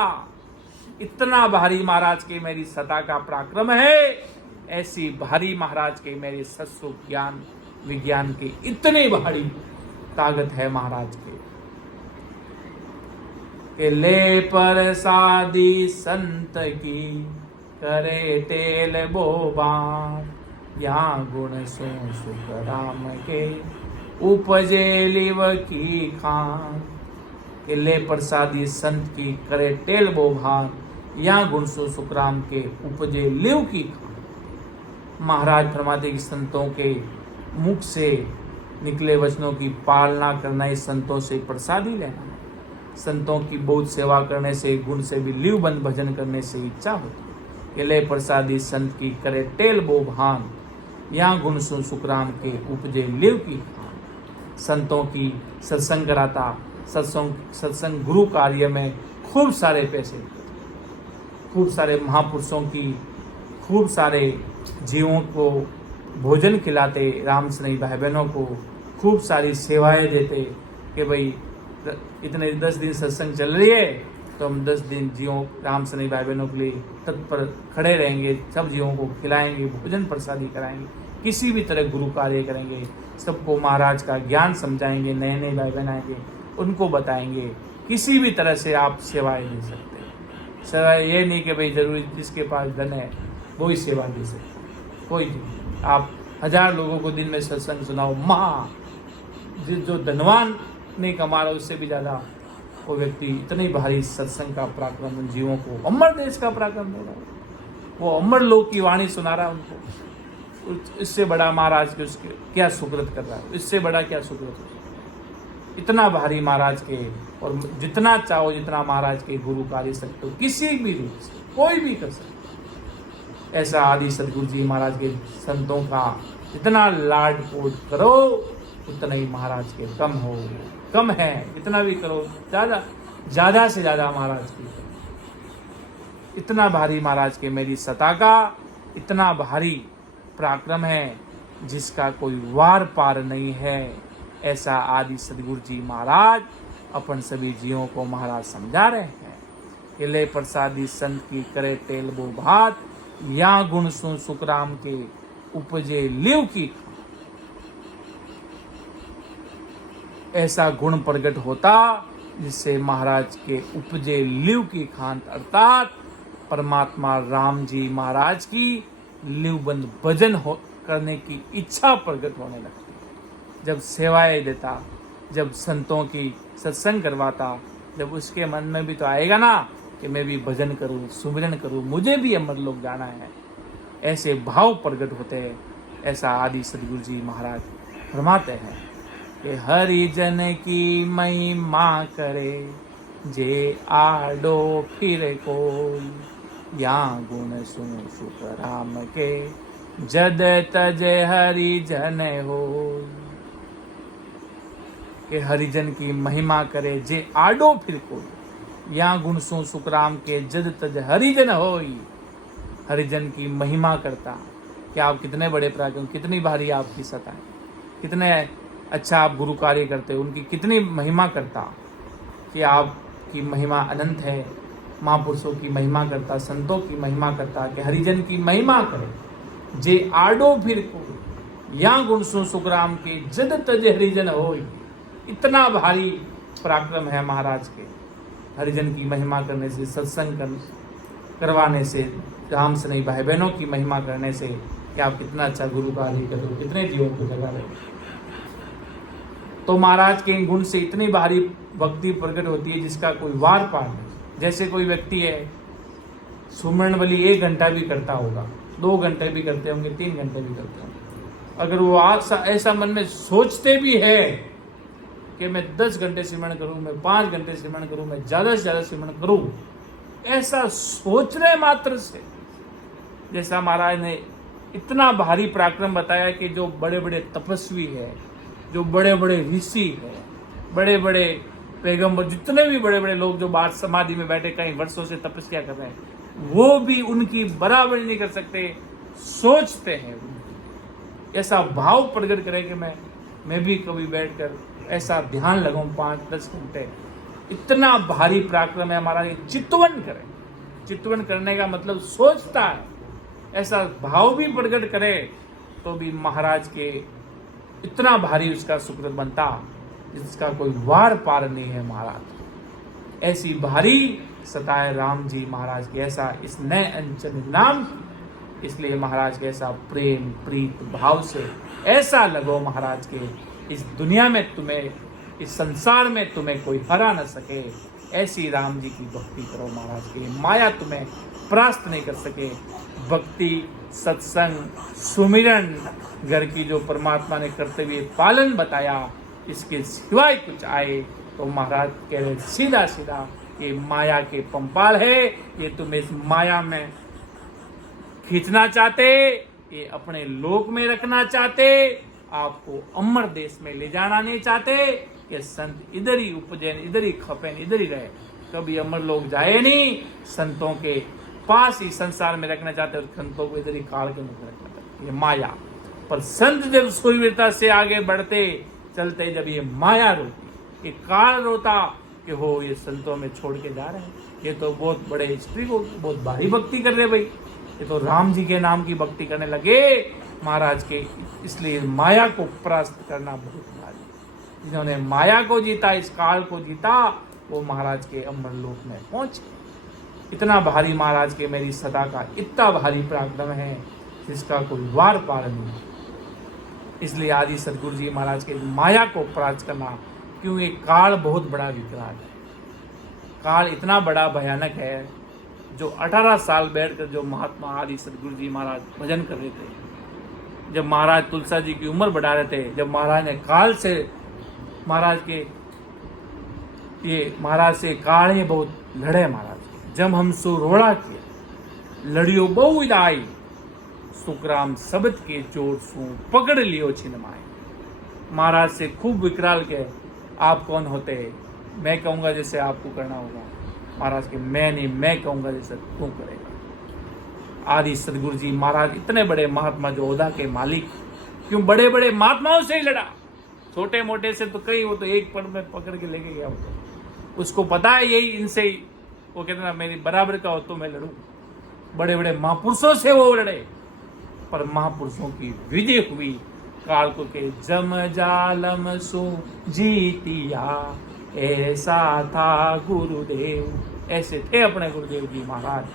इतना भारी महाराज के मेरी सता का पराक्रम है। ऐसी भारी महाराज के मेरे सत्सु ज्ञान विज्ञान के इतने भारी ताकत है महाराज के ले पर सादी संत की करे टेल बोबान, यहाँ गुण सो सुख राम के उपजे लिव की खान। के ले प्रसादी संत की करे टेल बोभान, यहाँ गुण सो सुख राम के उपजे लिव की खान। महाराज फरमाते कि संतों के मुख से निकले वचनों की पालना करना ही संतों से प्रसादी लेना है। संतों की बहुत सेवा करने से, गुण से भी लिव बंद भजन करने से इच्छा होती है। ले प्रसादी संत की करे टेल बोभान, यहाँ गुण सो सुख राम के उपजे लिव की खान। संतों की सत्संग कराता, सत्संग गुरु कार्य में खूब सारे पैसे, खूब सारे महापुरुषों की, खूब सारे जीवों को भोजन खिलाते, राम स्नेही भाई बहनों को खूब सारी सेवाएं देते कि भाई इतने 10 दिन सत्संग चल रही है तो हम 10 दिन जीवों राम स्नेही भाई बहनों के लिए तत्पर खड़े रहेंगे, सब जीवों को खिलाएंगे, भोजन प्रसादी कराएंगे। किसी भी तरह गुरु कार्य करेंगे, सबको महाराज का ज्ञान समझाएंगे, नए नए भाई बहन आएंगे उनको बताएंगे, किसी भी तरह से आप सेवाएं दे सकते हैं। सेवा ये नहीं कि भाई जरूरी जिसके पास धन है वो ही सेवा दे सकते, कोई नहीं। आप 1000 लोगों को दिन में सत्संग सुनाओ, जो धनवान नहीं कमा रहा उससे भी ज़्यादा वो व्यक्ति इतनी भारी सत्संग का पराक्रम उन जीवों को, अमर देश का पराक्रम दे रहा है, वो अमर लोक की वाणी सुना रहा है उनको। इससे बड़ा महाराज के उसके क्या सुकृत कर रहा है, इससे बड़ा क्या सुकृत है। इतना भारी महाराज के, और जितना चाहो जितना महाराज के गुरु कार्य सकते हो, किसी भी रूप से कोई भी कर सकते। ऐसा आदि सदगुरु जी महाराज के संतों का जितना लाड पोज करो उतना ही महाराज के कम है, इतना भी करो ज्यादा से ज्यादा महाराज की। इतना भारी महाराज के मेरी सता का इतना भारी पराक्रम है जिसका कोई वार पार नहीं है। ऐसा आदि सदगुरु जी महाराज अपन सभी जीवों को महाराज समझा रहे हैं। इले प्रसादी संत की करे तेल बो भात, या गुण सु सुखराम के उपजे लिव की। ऐसा गुण प्रकट होता जिससे महाराज के उपजे लिव की खांत, अर्थात परमात्मा राम जी महाराज की लिवबंद भजन करने की इच्छा प्रकट होने लगती। जब सेवाएं देता, जब संतों की सत्संग करवाता, जब उसके मन में भी तो आएगा ना कि मैं भी भजन करूं, सुमिरन करूं, मुझे भी अमर लोक जाना है, ऐसे भाव प्रकट होते हैं। ऐसा आदि सदगुरु जी महाराज फरमाते हैं कि हरिजन की महिमा करे जे आडो फिर कोई, या गुण सुन सुख राम के जद तज हरिजन हो। कि हरिजन की महिमा करे जे आडो फिर कोई, या गुण सुन सुख राम के जद तज हरिजन होई। हरिजन की महिमा करता, कि आप कितने बड़े पराक्रम, कितनी भारी आपकी सत्ता है, कितने अच्छा आप गुरु कार्य करते हो, उनकी कितनी महिमा करता कि आपकी महिमा अनंत है। महापुरुषों की महिमा करता, संतों की महिमा करता, कि हरिजन की महिमा करे जे आडो फिर को, या गुण सुन सुखराम के जद तज हरिजन होई। इतना भारी पराक्रम है महाराज के, हरिजन की महिमा करने से, सत्संग करवाने से, राम से नहीं भाई बहनों की महिमा करने से, कि आप कितना अच्छा गुरु कार्य करते हो, कितने जीवों को जगा रहे हो। तो महाराज के गुण से इतनी भारी भक्ति प्रकट होती है जिसका कोई वार पार नहीं। जैसे कोई व्यक्ति है सुमरण बलि 1 घंटा भी करता होगा, 2 घंटे भी करते होंगे, 3 घंटे भी करते होंगे। अगर वो ऐसा मन में सोचते भी है कि मैं 10 घंटे सिमरण करूं, मैं 5 घंटे सिमरण करूं, मैं ज्यादा से ज्यादा सिमरण करूं, ऐसा सोचने मात्र से, जैसा महाराज ने इतना भारी पराक्रम बताया कि जो बड़े बड़े तपस्वी है, जो बड़े बड़े ऋषि है, बड़े बड़े पैगंबर, जितने भी बड़े बड़े लोग जो बात समाधि में बैठे कई वर्षों से तपस्या कर रहे हैं, वो भी उनकी बराबरी नहीं कर सकते। सोचते हैं, ऐसा भाव प्रकट करे कि मैं भी कभी बैठकर ऐसा ध्यान लगाऊं 5-10 घंटे। इतना भारी पराक्रम है हमारा। चितवन करे, चितवन करने का मतलब सोचता है, ऐसा भाव भी प्रकट करे तो भी महाराज के इतना भारी उसका सुकृत बनता जिसका कोई वार पार नहीं है महाराज। ऐसी भारी सताए राम जी महाराज के, ऐसा इस नए अंचल नाम, इसलिए महाराज के ऐसा प्रेम प्रीत भाव से ऐसा लगो महाराज के, इस दुनिया में तुम्हें, इस संसार में तुम्हें कोई हरा न सके। ऐसी राम जी की भक्ति करो महाराज के, माया तुम्हें परास्त नहीं कर सके। भक्ति, सत्संग, सुमिरन, घर की जो परमात्मा ने करते हुए पालन बताया, इसके सिवाय कुछ आए तो महाराज कह रहे सीधा सीधा ये माया के पंपाल है, ये तुम्हें इस माया में खींचना चाहते, ये अपने लोक में रखना चाहते, आपको अमर देश में ले जाना नहीं चाहते कि संत इधर ही उपजैन, इधर ही खपेन, इधर ही रहे, कभी अमर लोग जाए नहीं। संतों के पास ही संसार में रखना चाहते और संतों को इधर ही काल के मुख रखना चाहते, ये माया। पर संत जब सूर्यवीरता से आगे बढ़ते चलते, जब ये माया रोती, ये काल रोता कि हो ये संतों में छोड़ के जा रहे हैं, ये तो बहुत बड़े स्त्री को बहुत भारी भक्ति कर रहे भाई, ये तो राम जी के नाम की भक्ति करने लगे, महाराज के, इसलिए माया को परास्त करना बहुत भारी। जिन्होंने माया को जीता, इस काल को जीता, वो महाराज के अमरलोक में पहुंचे। इतना भारी महाराज के मेरी सदा का इतना भारी पराक्रम है जिसका कोई वार पार नहीं। इसलिए आदि सदगुरु जी महाराज के माया को परास्त करना, क्यों ये काल बहुत बड़ा विकराल है। काल इतना बड़ा भयानक है, जो 18 साल बैठकर जो महात्मा आदि सदगुरु जी महाराज भजन कर रहे थे, जब महाराज तुलसा जी की उम्र बढ़ा रहे थे, जब महाराज ने काल से महाराज से काल ने बहुत लड़े महाराज, जब हम सुरोड़ा किए लड़ियो बहु आई, सुखराम शब्द के जोर सू पकड़ लियो छिनमाए। महाराज से खूब विकराल के, आप कौन होते हैं, मैं कहूँगा जैसे आपको करना होगा। महाराज के मैं नहीं, मैं कहूँगा जैसे तू करेगा। आदि सदगुरु जी महाराज इतने बड़े महात्मा, जो ओदा के मालिक, क्यों बड़े बड़े महात्माओं से ही लड़ा, छोटे मोटे से तो कई, वो तो एक पल में पकड़ के लेके गया। वो तो उसको पता है यही इनसे ही, वो कहते ना मेरी बराबर का हो तो मैं लड़ूं। बड़े बड़े महापुरुषों से वो लड़े, पर महापुरुषों की विजय हुई। काल को के जम जालम सो जीतिया, ऐसा था गुरुदेव। ऐसे थे अपने गुरुदेव जी महाराज,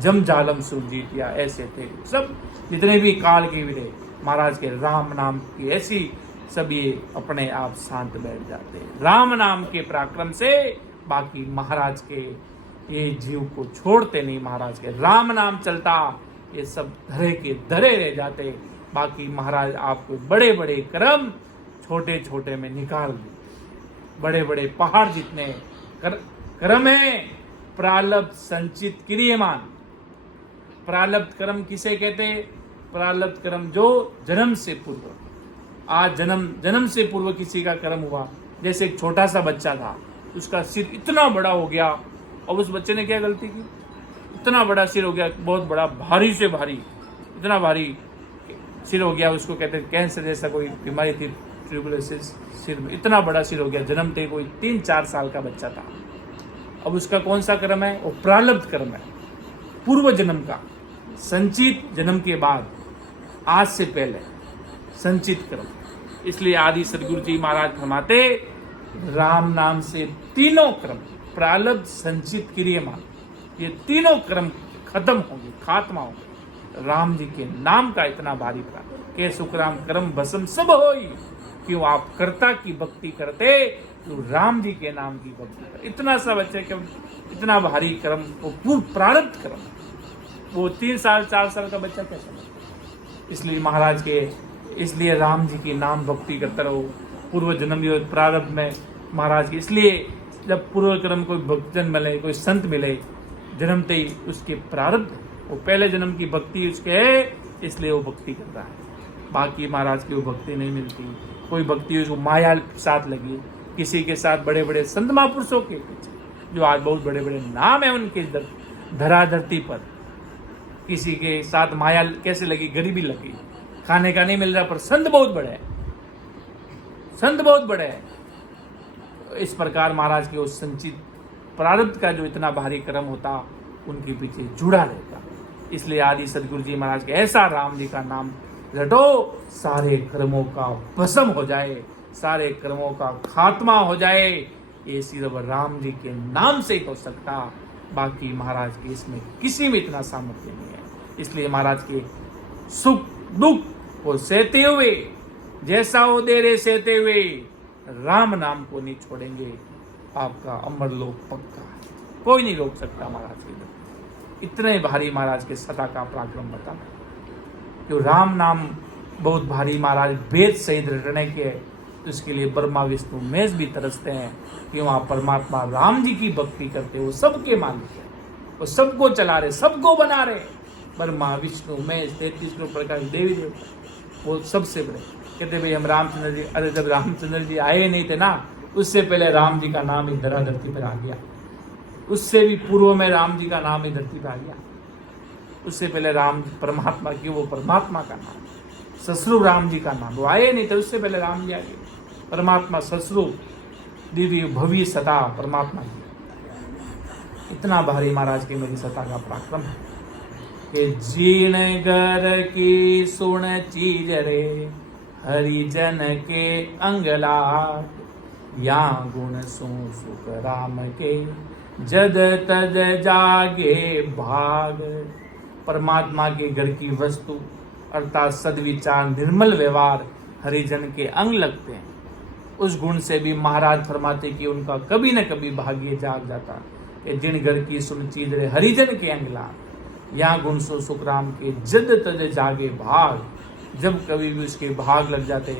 जम जालम सो जीतिया, ऐसे थे सब जितने भी काल के वीरे महाराज के। राम नाम की ऐसी सब ये अपने आप शांत बैठ जाते। राम नाम के पराक्रम से बाकी महाराज के ये जीव को छोड़ते नहीं। महाराज के राम नाम चलता, ये सब धरे के धरे रह जाते। बाकी महाराज आपको बड़े बड़े कर्म छोटे छोटे में निकाल दिए। बड़े बड़े पहाड़ जितने कर्म है, प्रारब्ध संचित क्रियमान। प्रारब्ध कर्म किसे कहते? प्रारब्ध कर्म जो जन्म से पूर्व, आज जन्म से पूर्व किसी का कर्म हुआ। जैसे एक छोटा सा बच्चा था, उसका सिर इतना बड़ा हो गया, और उस बच्चे ने क्या गलती की, इतना बड़ा सिर हो गया, बहुत बड़ा, भारी से भारी, इतना भारी सिर हो गया। उसको कहते हैं कैंसर जैसा कोई बीमारी थी, ट्यूबरकुलोसिस, सिर में इतना बड़ा सिर हो गया। जन्मते कोई 3-4 साल का बच्चा था। अब उसका कौन सा कर्म है? वो प्रारब्ध कर्म है, पूर्व जन्म का, संचित जन्म के बाद, आज से पहले संचित कर्म। इसलिए आदि सदगुरु जी महाराज फरमाते, राम नाम से तीनों कर्म, प्रारब्ध संचित क्रियमान, ये तीनों कर्म खत्म होंगे, खात्मा होंगे। राम जी के नाम का इतना भारी प्राप्त के सुखराम कर्म भस्म सब होई। क्यों? आप कर्ता की भक्ति करते तो राम जी के नाम की भक्ति करते। इतना सा बच्चे के इतना भारी कर्म, वो पूर्ण प्रारब्ध कर्म, वो 3 साल 4 साल का बच्चा कैसे समझ। इसलिए महाराज के, इसलिए राम जी की नाम भक्ति करते रहो। पूर्व जन्म प्रारब्ध में महाराज की, इसलिए जब पूर्व कर्म कोई भक्तजन मिले, कोई संत मिले, जन्मते ही उसके प्रारब्ध, वो पहले जन्म की भक्ति उसके है, इसलिए वो भक्ति करता है। बाकी महाराज की वो भक्ति नहीं मिलती। कोई भक्ति उसको माया साथ लगी, किसी के साथ बड़े बड़े संत महापुरुषों के पीछे, जो आज बहुत बड़े बड़े नाम है उनके धरा धरती पर, किसी के साथ माया कैसे लगी? गरीबी लगी, खाने का नहीं मिल रहा, पर संत बहुत बड़े हैं, संत बहुत बड़े हैं। इस प्रकार महाराज के उस संचित प्रारब्ध का जो इतना भारी कर्म होता, उनके पीछे जुड़ा रहता। इसलिए आदि सदगुरु जी महाराज के ऐसा राम जी का नाम रटो, सारे कर्मों का भस्म हो जाए, सारे कर्मों का खात्मा हो जाए। ये सिर्फ राम जी के नाम से ही हो सकता, बाकी महाराज के इसमें किसी में इतना सामर्थ्य नहीं है। इसलिए महाराज के सुख दुख को सहते हुए, जैसा हो दे रे सहते हुए, राम नाम को नहीं छोड़ेंगे, आपका अमरलोक पक्का है। कोई नहीं रोक सकता महाराज के। इतने भारी महाराज के सदा का पराक्रम बता, जो राम नाम बहुत भारी महाराज वेद सहित रटने के, तो इसके लिए ब्रह्मा विष्णु महेश भी तरसते हैं कि वहाँ परमात्मा राम जी की भक्ति करते, वो सबके मालिक है, वो सबको चला रहे, सबको बना रहे। ब्रह्मा विष्णु महेश 33 प्रकार देवी देवता, वो सबसे बड़े। कहते भाई हम रामचंद्र जी, अरे जब रामचंद्र जी आए नहीं थे ना, उससे पहले राम जी का नाम इस धरा धरती पर आ गया। उससे भी पूर्व में राम जी का नाम इस धरती पर आ गया। उससे पहले राम परमात्मा की, वो परमात्मा का नाम, ससुर राम जी का नाम, वो आए नहीं थे, उससे पहले राम जी आ गए। परमात्मा ससुर दीदी भव्य सता परमात्मा की। इतना भारी महाराज की मेरी सता का पराक्रम है। कि जीण घर की सुण चीज रे हरिजन के अंगलाट या गुण सु सुख राम के जद तद जागे भाग। परमात्मा के घर की वस्तु अर्थात सदविचार निर्मल व्यवहार हरिजन के अंग लगते हैं। उस गुण से भी महाराज फरमाते कि उनका कभी न कभी भाग्य जाग जाता कि जिन घर की सुन चीज रे हरिजन के अंग लाग या गुण सो सुख राम के जद तद जागे भाग। जब कभी भी उसके भाग लग जाते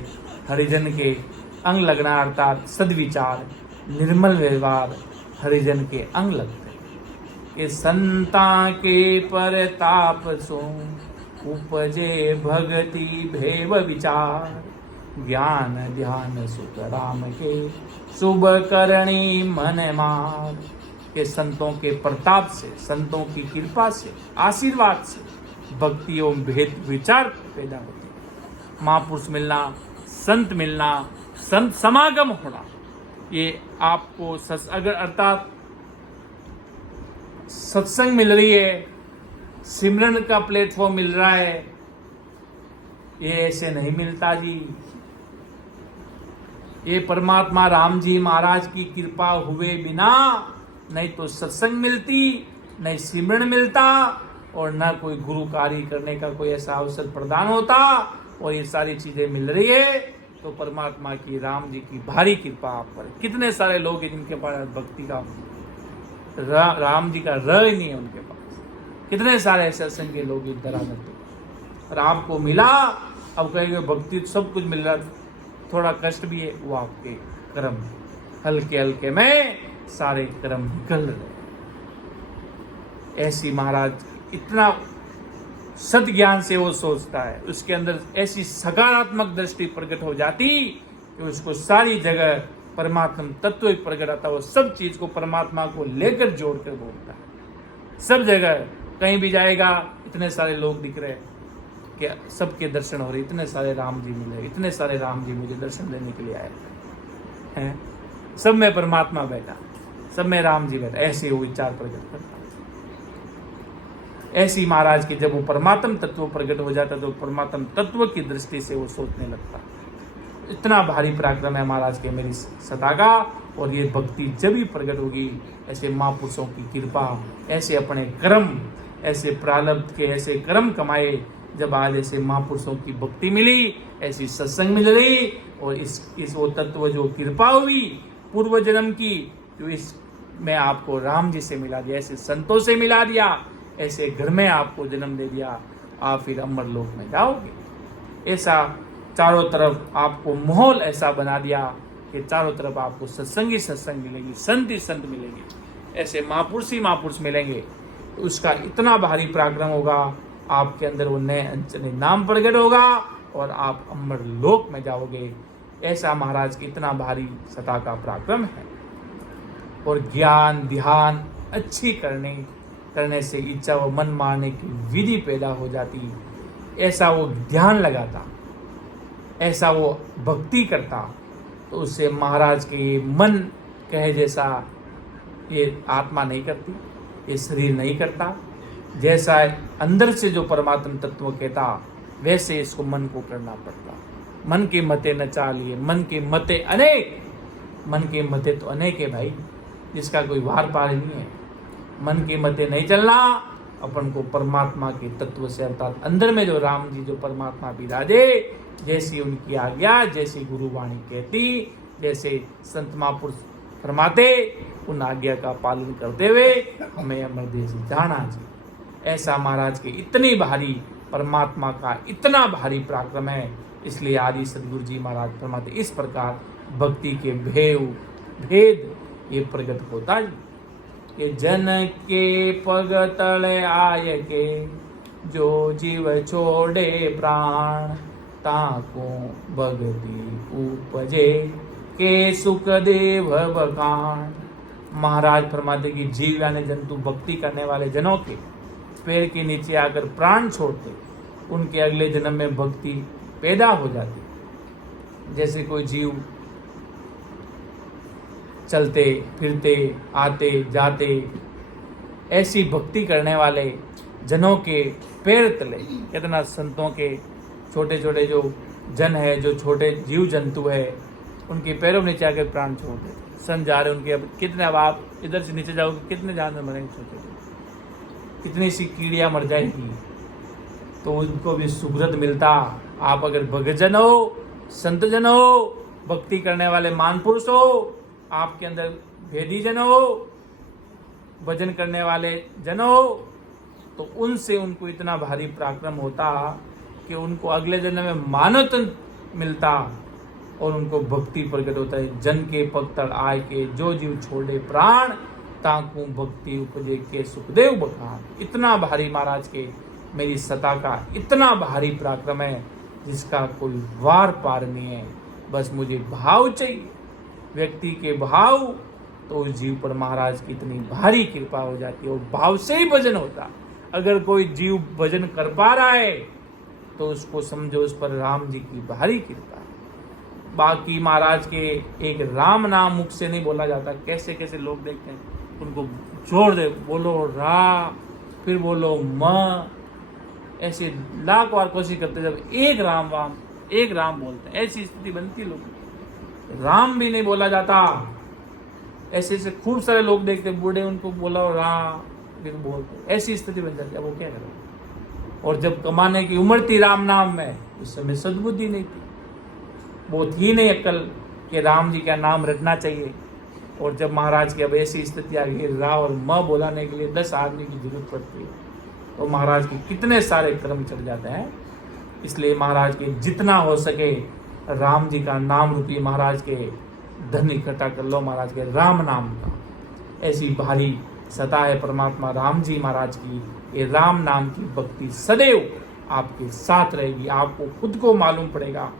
हरिजन के अंग लगना अर्थात सदविचार निर्मल व्यवहार हरिजन के अंग लगते कि संता के परताप सो उपजे भगति भेव विचार ज्ञान ध्यान सुख राम के शुभ करणी मन मार। के संतों के प्रताप से संतों की कृपा से आशीर्वाद से भक्ति एवं भेद विचार पैदा होती है। महापुरुष मिलना संत मिलना संत समागम होना ये आपको अगर अर्थात सत्संग मिल रही है सिमरन का प्लेटफॉर्म मिल रहा है ये ऐसे नहीं मिलता जी। ये परमात्मा राम जी महाराज की कृपा हुए बिना नहीं तो सत्संग मिलती नहीं सिमरन मिलता और न कोई गुरु कार्य करने का कोई ऐसा अवसर प्रदान होता। और ये सारी चीजें मिल रही है तो परमात्मा की राम जी की भारी कृपा आप पर। कितने सारे लोग हैं जिनके पास भक्ति का राम जी का र नहीं है उनके पास। कितने सारे ऐसे सत्संग के लोग इधर आते और आपको मिला अब कहेंगे भक्ति सब कुछ मिल रहा थोड़ा कष्ट भी है वो आपके कर्म हल्के हल्के में सारे कर्म निकल रहे। ऐसी महाराज इतना सद ज्ञान से वो सोचता है उसके अंदर ऐसी सकारात्मक दृष्टि प्रकट हो जाती कि उसको सारी जगह परमात्मा तत्व प्रकट आता है। वो सब चीज को परमात्मा को लेकर जोड़कर बोलता है। सब जगह कहीं भी जाएगा इतने सारे लोग दिख रहे कि सबके दर्शन हो रहे इतने सारे राम जी मिले इतने सारे राम जी मुझे दर्शन देने के लिए आए हैं। सब में परमात्मा बैठा सब में राम जी बैठा ऐसे वो विचार प्रकट करता। ऐसी महाराज की जब वो परमात्म तत्व प्रकट हो जाता तो परमात्म तत्व की दृष्टि से वो सोचने लगता। इतना भारी पराक्रम है महाराज के मेरी सता का। और ये भक्ति जब ही प्रकट होगी ऐसे महापुरुषों की कृपा ऐसे अपने कर्म ऐसे प्रारब्ध के ऐसे कर्म कमाए जब आज ऐसे महापुरुषों की भक्ति मिली ऐसी सत्संग मिल रही और इस वो तत्व जो कृपा हुई पूर्व जन्म की तो इस में आपको राम जी से मिला दिया ऐसे संतों से मिला दिया ऐसे घर में आपको जन्म दे दिया आप फिर अमर लोक में जाओगे। ऐसा चारों तरफ आपको माहौल ऐसा बना दिया कि चारों तरफ आपको सत्संगी सत्संग मिलेंगे संत ही संत मिलेंगे ऐसे महापुरुष मिलेंगे। तो उसका इतना भारी पराक्रम होगा आपके अंदर वो नए अंचने नाम प्रकट होगा और आप अमर लोक में जाओगे। ऐसा महाराज की इतना भारी सता का पराक्रम है। और ज्ञान ध्यान अच्छी करने से इच्छा व मन मारने की विधि पैदा हो जाती। ऐसा वो ध्यान लगाता ऐसा वो भक्ति करता तो उससे महाराज के ये मन कहे जैसा ये आत्मा नहीं करती ये शरीर नहीं करता। जैसा अंदर से जो परमात्मा तत्व कहता वैसे इसको मन को करना पड़ता। मन के मते न चालिए मन के मते अनेक मन के मते तो अनेक है भाई जिसका कोई वार पार नहीं है। मन के मते नहीं चलना अपन को परमात्मा के तत्व से अर्थात अंदर में जो राम जी जो परमात्मा विराजे जैसी उनकी आज्ञा जैसी गुरुवाणी कहती जैसे संत महापुरुष फरमाते उन आज्ञा का पालन करते हुए हमें अमर देश जाना जी। ऐसा महाराज के इतनी भारी परमात्मा का इतना भारी पराक्रम है। इसलिए आदि सदगुरु जी महाराज फरमाते इस प्रकार भक्ति के भेद ये प्रकट होता जी कि जन के पग तले आय के जो जीव छोड़े प्राण ताको भगति उपजे के सुख देव बखान। महाराज फरमाते कि जीव यानी जंतु भक्ति करने वाले जनों के पैर के नीचे आकर प्राण छोड़ते उनके अगले जन्म में भक्ति पैदा हो जाती। जैसे कोई जीव चलते फिरते आते जाते ऐसी भक्ति करने वाले जनों के पैर तले, कितना संतों के छोटे छोटे जो जन है, जो छोटे जीव जंतु है, उनके पैरों में नीचे आकर प्राण छोड़ देते। संत जा रहे उनके, अब कितने, अब आप इधर से नीचे जाओगे कितने जानवर मरेंगे छोटे छोटे, कितनी सी कीड़ियाँ मर जाएगी, तो उनको भी सुगृत मिलता। आप अगर भगतजन हो, संत जन हो, भक्ति करने वाले महापुरुष हो, आपके अंदर भेदी जन हो, भजन करने वाले जन हो, तो उनसे उनको इतना भारी पराक्रम होता कि उनको अगले जन्म में मानव तन मिलता और उनको भक्ति प्रकट होता है। जन के पगतड़ आय के जो जीव छोड़े प्राण, ताकू भक्ति उपजे के सुखदेव बखान। इतना भारी महाराज के मेरी सता का इतना भारी पराक्रम है जिसका कोई वार पार नहीं है। बस मुझे भाव चाहिए, व्यक्ति के भाव, तो उस जीव पर महाराज की इतनी भारी कृपा हो जाती है और भाव से ही भजन होता। अगर कोई जीव भजन कर पा रहा है तो उसको समझो उस पर राम जी की भारी कृपा है। बाकी महाराज के एक राम नाम मुख से नहीं बोला जाता। कैसे कैसे लोग देखते हैं, उनको जोड़ दे, बोलो रा, फिर बोलो म, ऐसे लाख बार कोशिश करते, जब एक राम बोलते हैं, ऐसी स्थिति बनती। लोग राम भी नहीं बोला जाता, ऐसे ऐसे खूब सारे लोग देखते, बूढ़े, उनको बोला राम फिर बोलते, ऐसी स्थिति बन जाती है। अब वो क्या करें? और जब कमाने की उम्र थी राम नाम में, उस समय सद्बुद्धि नहीं थी, वो थी नहीं अक्ल कि राम जी का नाम रटना चाहिए। और जब महाराज की अब ऐसी स्थिति आ गई, रा और म बोलाने के लिए 10 आदमी की जरूरत पड़ती है, तो महाराज के कितने सारे कर्म चढ़ जाते हैं। इसलिए महाराज के जितना हो सके राम जी का नाम रूपी महाराज के धन इकट्ठा कर लो, महाराज के राम नाम का। ऐसी भारी सता है परमात्मा राम जी महाराज की। ये राम नाम की भक्ति सदैव आपके साथ रहेगी। आपको खुद को मालूम पड़ेगा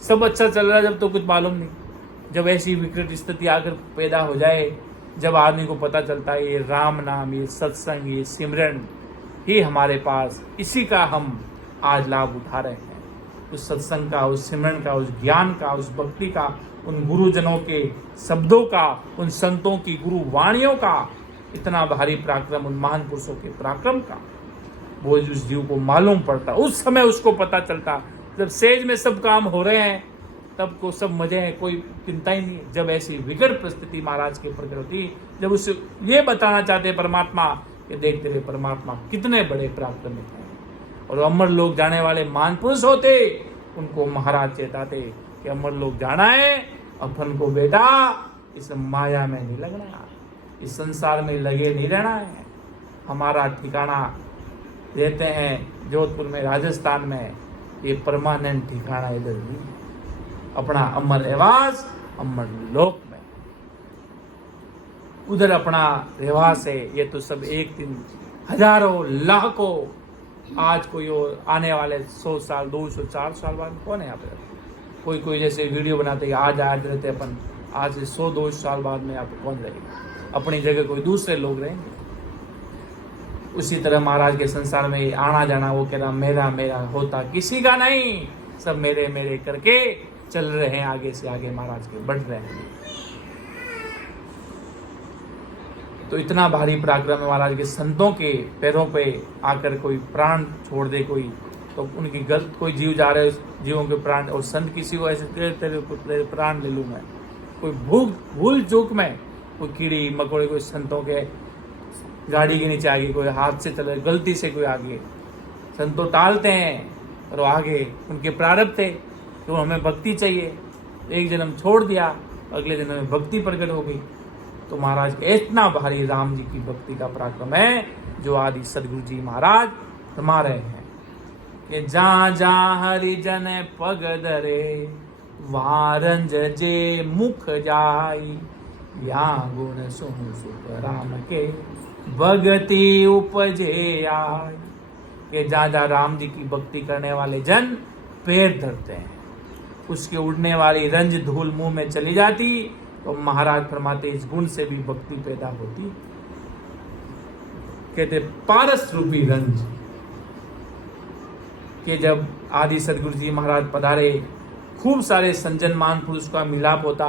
सब अच्छा चल रहा है जब तो कुछ मालूम नहीं, जब ऐसी विकट स्थिति आकर पैदा हो जाए, जब आदमी को पता चलता है ये राम नाम, ये सत्संग, ये सिमरन ही हमारे पास, इसी का हम आज लाभ उठा रहे हैं। उस सत्संग का, उस सिमरन का, उस ज्ञान का, उस भक्ति का, उन गुरुजनों के शब्दों का, उन संतों की गुरु वाणियों का इतना भारी पराक्रम, उन महान पुरुषों के पराक्रम का वो उस जीव को मालूम पड़ता। उस समय उसको पता चलता जब सेज में सब काम हो रहे हैं, तब को सब मजे हैं, कोई चिंता ही नहीं। जब ऐसी विकट परिस्थिति महाराज के प्रकट होती, जब उसे ये बताना चाहते परमात्मा कि देख तेरे परमात्मा कितने बड़े पराक्रम हैं, और अमर लोग जाने वाले महान पुरुष होते, उनको महाराज चेताते कि अमर लोग जाना है, अपन को बेटा इस माया में नहीं लगना, इस संसार में लगे नहीं रहना है। हमारा ठिकाना रहते हैं जोधपुर में, राजस्थान में, ये परमानेंट ठिकाना इधर नहीं, अपना अमर निवास अमर लोक में, उधर अपना रहवास है। ये तो सब एक दिन हजारों लाखों, आज कोई और आने वाले 100 साल 200 400 साल बाद कौन है यहाँ पे? कोई जैसे वीडियो बनाते हैं, आज रहते अपन, आज से 100-200 साल बाद में आप कौन रहेगा? अपनी जगह कोई दूसरे लोग रहेंगे। उसी तरह महाराज के संसार में आना जाना, वो कह रहा मेरा मेरा होता किसी का नहीं, सब मेरे मेरे करके चल रहे हैं, आगे से आगे महाराज के बढ़ रहे हैं। तो इतना भारी पराक्रम है महाराज के। संतों के पैरों पे आकर कोई प्राण छोड़ दे कोई, तो उनकी गलत, कोई जीव जा रहे जीवों के प्राण, और संत किसी को ऐसे तेरे प्राण ले लूँ मैं, कोई भूल चूक में कोई कीड़ी मकोड़े, कोई संतों के गाड़ी के नीचे आ गई, कोई हाथ से चले, गलती से कोई आगे, संतों टालते हैं और आगे उनके प्रारब्ध थे तो हमें भक्ति चाहिए, एक जन्म छोड़ दिया, अगले जन्म में भक्ति प्रकट हो गई। तो महाराज के इतना भारी राम जी की भक्ति का पराक्रम है जो आदि सदगुरु जी महाराज फरमा रहे हैं कि जहाँ जहाँ हरिजन पग धरे, वहाँ रंज जे मुख जाई, यहाँ गुण सुन सुख राम के भगति उपजे आय। कि जहाँ जहाँ राम जी की भक्ति करने वाले जन पैर धरते हैं, उसके उड़ने वाली रंज धूल मुंह में चली जाती, तो महाराज फरमाते इस गुण से भी भक्ति पैदा होती। कहते पारस रूपी रंज, कि जब आदि सदगुरु जी महाराज पधारे, खूब सारे संजन मान पुरुष का मिलाप होता,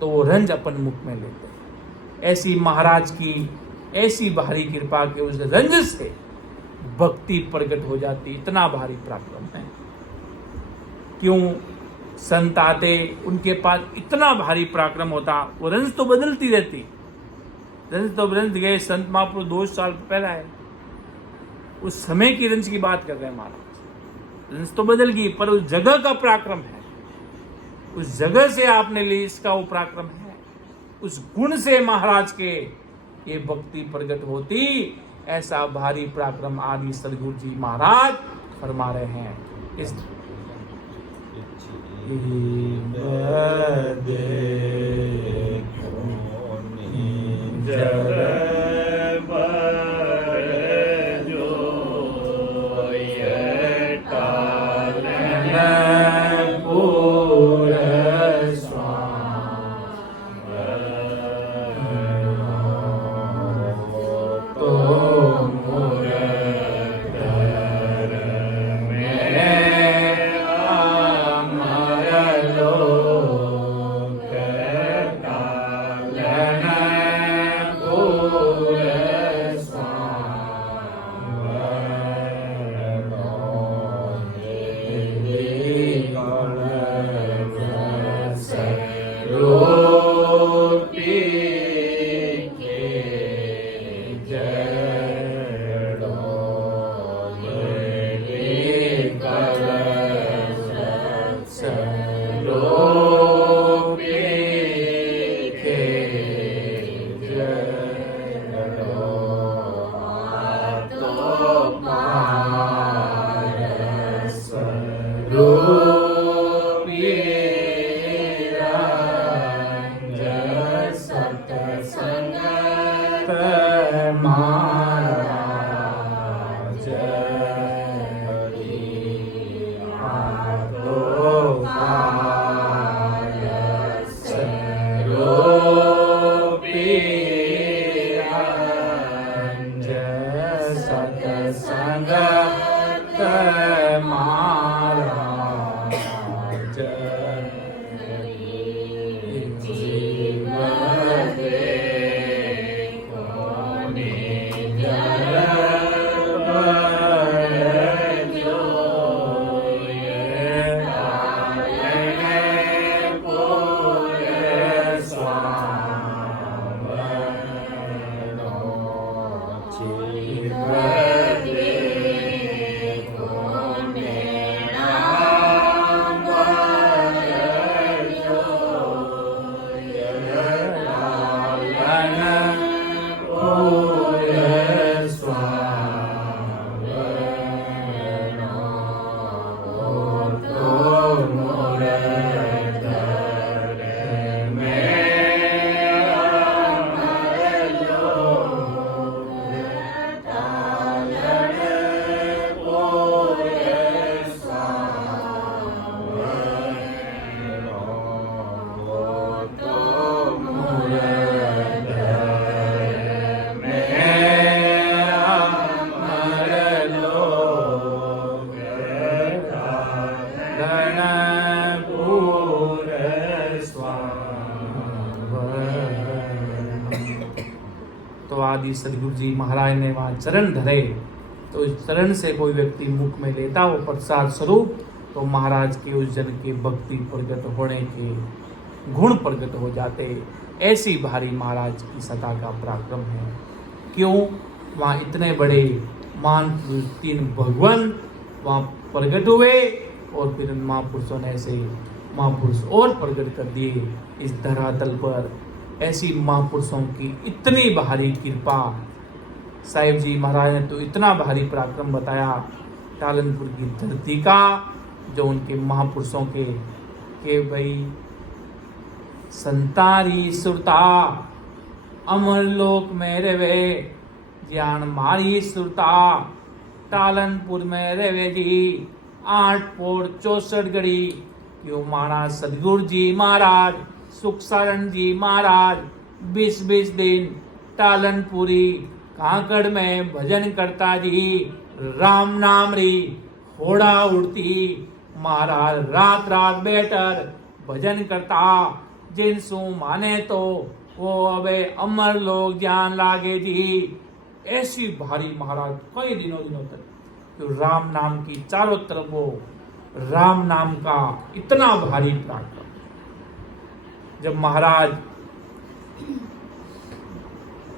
तो वो रंज अपन मुख में लेते। ऐसी महाराज की ऐसी भारी कृपा के उस रंज से भक्ति प्रकट हो जाती। इतना भारी पराक्रम है। क्यों? संत आते, उनके पास इतना भारी पराक्रम होता, वो रंज तो बदलती रहती, रंज तो बदल गए। संत महापुरुष 2 साल पहले आए, उस समय की रंज की बात कर रहे हैं महाराज। रंज तो बदल गई, पर उस जगह का पराक्रम है, उस जगह से आपने ली, इसका वो पराक्रम है। उस गुण से महाराज के ये भक्ति प्रकट होती। ऐसा भारी पराक्रम आदि सदगुरु जी महाराज फरमा रहे हैं। इस तो आदि सदगुरु जी महाराज ने वहाँ चरण धरे, तो इस चरण से कोई व्यक्ति मुख में लेता हो प्रसाद स्वरूप, तो महाराज के उस जन के भक्ति प्रकट होने के गुण प्रकट हो जाते। ऐसी भारी महाराज की सदा का पराक्रम है। क्यों? वहाँ इतने बड़े मान 3 भगवान वहाँ प्रकट हुए, और फिर महापुरुषों ने ऐसे महापुरुष और प्रकट कर दिए इस धरातल पर। ऐसी महापुरुषों की इतनी भारी कृपा। साहिब जी महाराज ने तो इतना भारी पराक्रम बताया टालनपुर की धरती का, जो उनके महापुरुषों के भाई संतारी सुरता अमर लोक में रवे, ज्ञान मारी सुरता टालनपुर में रवे जी, 8 पोड़ 64 गड़ी। क्यों? महाराज सदगुरु जी महाराज, सुख सारण जी महाराज 20-20 दिन टालनपुरी कांकड़ में भजन करता जी, राम नाम री होड़ा उड़ती। महाराज रात रात बैठकर भजन करता, जिनसु माने तो वो अबे अमर लोग जान लागे जी। ऐसी भारी महाराज कई दिनों तक तो राम नाम की चारों तरफ वो राम नाम का इतना भारी पराक्रम। जब महाराज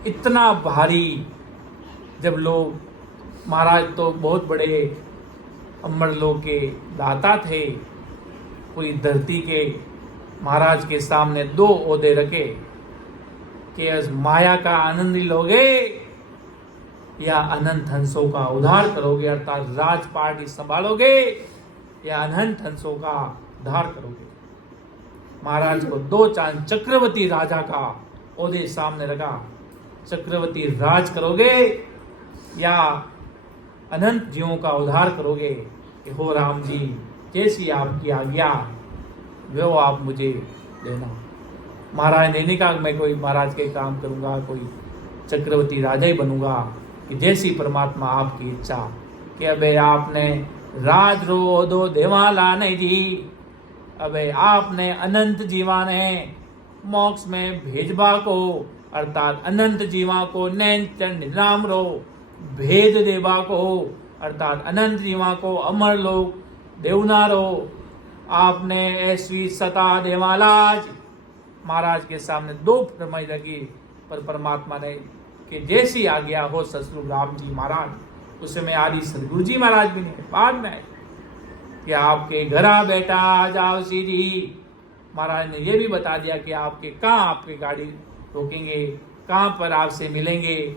इतना भारी, जब लोग, महाराज तो बहुत बड़े अमर लोक के दाता थे, पूरी धरती के महाराज के सामने 2 ओहदे रखे कि इस माया का आनंद लोगे या अनंत हंसों का उद्धार करोगे, अर्थात राजपाट संभालोगे या अनंत हंसों का उद्धार करोगे। महाराज को 2 चांद चक्रवर्ती राजा का ओहदे सामने रखा, चक्रवर्ती राज करोगे या अनंत जीवों का उद्धार करोगे। कि हो राम जी, जैसी आपकी आज्ञा वो आप मुझे देना। महाराज ने नहीं कहा मैं कोई महाराज के काम करूंगा, कोई चक्रवर्ती राजा ही बनूंगा, कि जैसी परमात्मा आपकी इच्छा। कि अबे आपने राज रो दो देवाला नहीं जी, अबे आपने अनंत जीवा ने मोक्ष में भेजबा को, अर्थात अनंत जीवा को नैन चंड नाम रो भेद देवा को, अर्थात अनंत जीवा को अमर लोक देवनारो। आपने ऐसी सता देवालाज। महाराज के सामने 2 फरमाई लगी, पर परमात्मा ने कि जैसी आज्ञा हो ससुर राम जी महाराज। उस समय आदि सदगुरु जी महाराज भी नहीं, बाद में आए कि आपके घरा बेटा आ जाओ सीधी। महाराज ने यह भी बता दिया कि आपके कहाँ आपकी गाड़ी रोकेंगे, कहाँ पर आपसे मिलेंगे।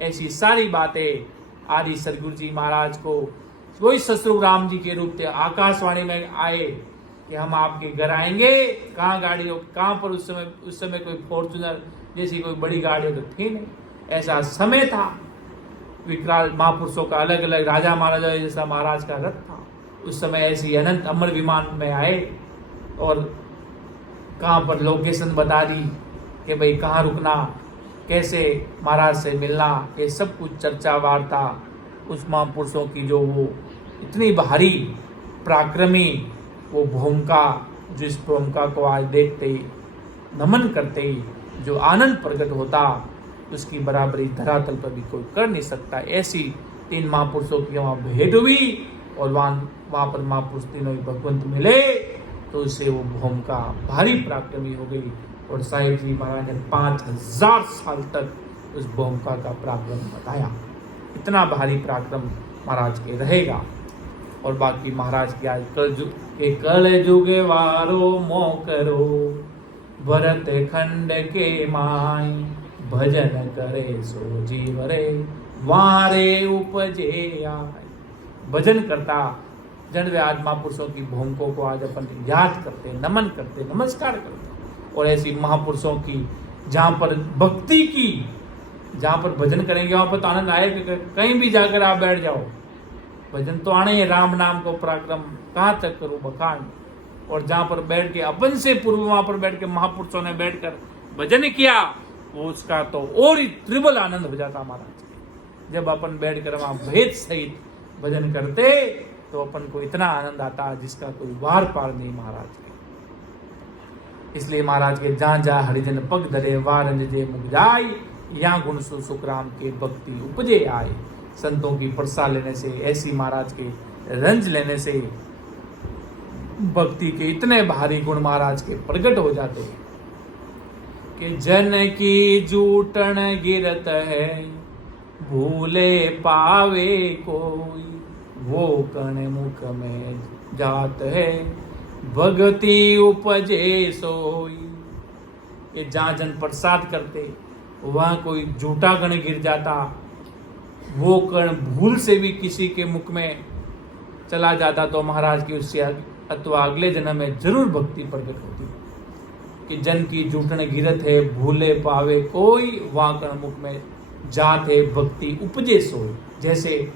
ऐसी सारी बातें आदि सदगुरु जी महाराज को वही ससुर राम जी के रूप में आकाशवाणी में आए कि हम आपके घर आएंगे। कहाँ गाड़ी हो, कहाँ पर उस समय कोई फॉर्चूनर जैसी कोई बड़ी गाड़ी तो थी नहीं, ऐसा समय था। विकराल महापुरुषों का अलग अलग राजा महाराजा जैसा महाराज का रथ था। उस समय ऐसी अनंत अमर विमान में आए और कहाँ पर लोकेशन बता दी कि भाई कहाँ रुकना, कैसे महाराज से मिलना, ये सब कुछ चर्चा वार्ता उस महापुरुषों की जो वो इतनी भारी पराक्रमी वो भूमिका, जिस भूमिका को आज देखते ही नमन करते ही जो आनंद प्रकट होता, उसकी बराबरी धरातल पर भी कोई कर नहीं सकता। ऐसी 3 महापुरुषों की वहाँ भेंट हुई और वहाँ पर महापुरुष तीनों ही भगवंत मिले, तो उससे वो भूमिका भारी पराक्रमी हो गई। और साहिब जी महाराज ने 5000 साल तक उस भूमिका का पराक्रम बताया। इतना भारी पराक्रम महाराज के रहेगा। और बाकी महाराज की आज कल जुगे वारो मो करो, भरत खंड के माई, भजन करे सो जीवरे, वारे उपजे आए। भजन करता जन वे आज महापुरुषों की भूमिकों को आज अपन याद करते, नमन करते, नमस्कार करते। और ऐसी महापुरुषों की जहाँ पर भक्ति की, जहाँ पर भजन करेंगे वहाँ पर तो आनंद आएगा। कहीं भी जाकर आप बैठ जाओ, भजन तो आने ही, राम नाम को पराक्रम कहाँ तक करूँ बखान। और जहाँ पर बैठ के अपन से पूर्व वहाँ पर बैठ के महापुरुषों ने बैठकर भजन किया, वो उसका तो और ही त्रिबल आनंद हो जाता महाराज। जब अपन बैठ कर वहाँ भेद सहित भजन करते तो अपन को इतना आनंद आता जिसका कोई वार पार नहीं महाराज के। इसलिए महाराज के जहाँ जहाँ हरिजन पग धरे, वारंज जे मुख जाय, यहाँ गुण सुखराम के भक्ति उपजे आए। संतों की प्रसाद लेने से, ऐसी महाराज के रंज लेने से भक्ति के इतने भारी गुण महाराज के प्रकट हो जाते हैं कि जन की जूटन गिरत है, भूले पावे कोई, वो कण मुख में जात है, भगति उपजे सोई। ये जहाँ जन प्रसाद करते वहाँ कोई झूठा कण गिर जाता, वो कण भूल से भी किसी के मुख में चला जाता तो महाराज की उससे अथवा अगले जन्म में जरूर भक्ति प्रकट होती। कि जन की जूठन गिरत है, भूले पावे कोई, वहाँ कण मुख में जात है, भक्ति उपजे सोई। जैसे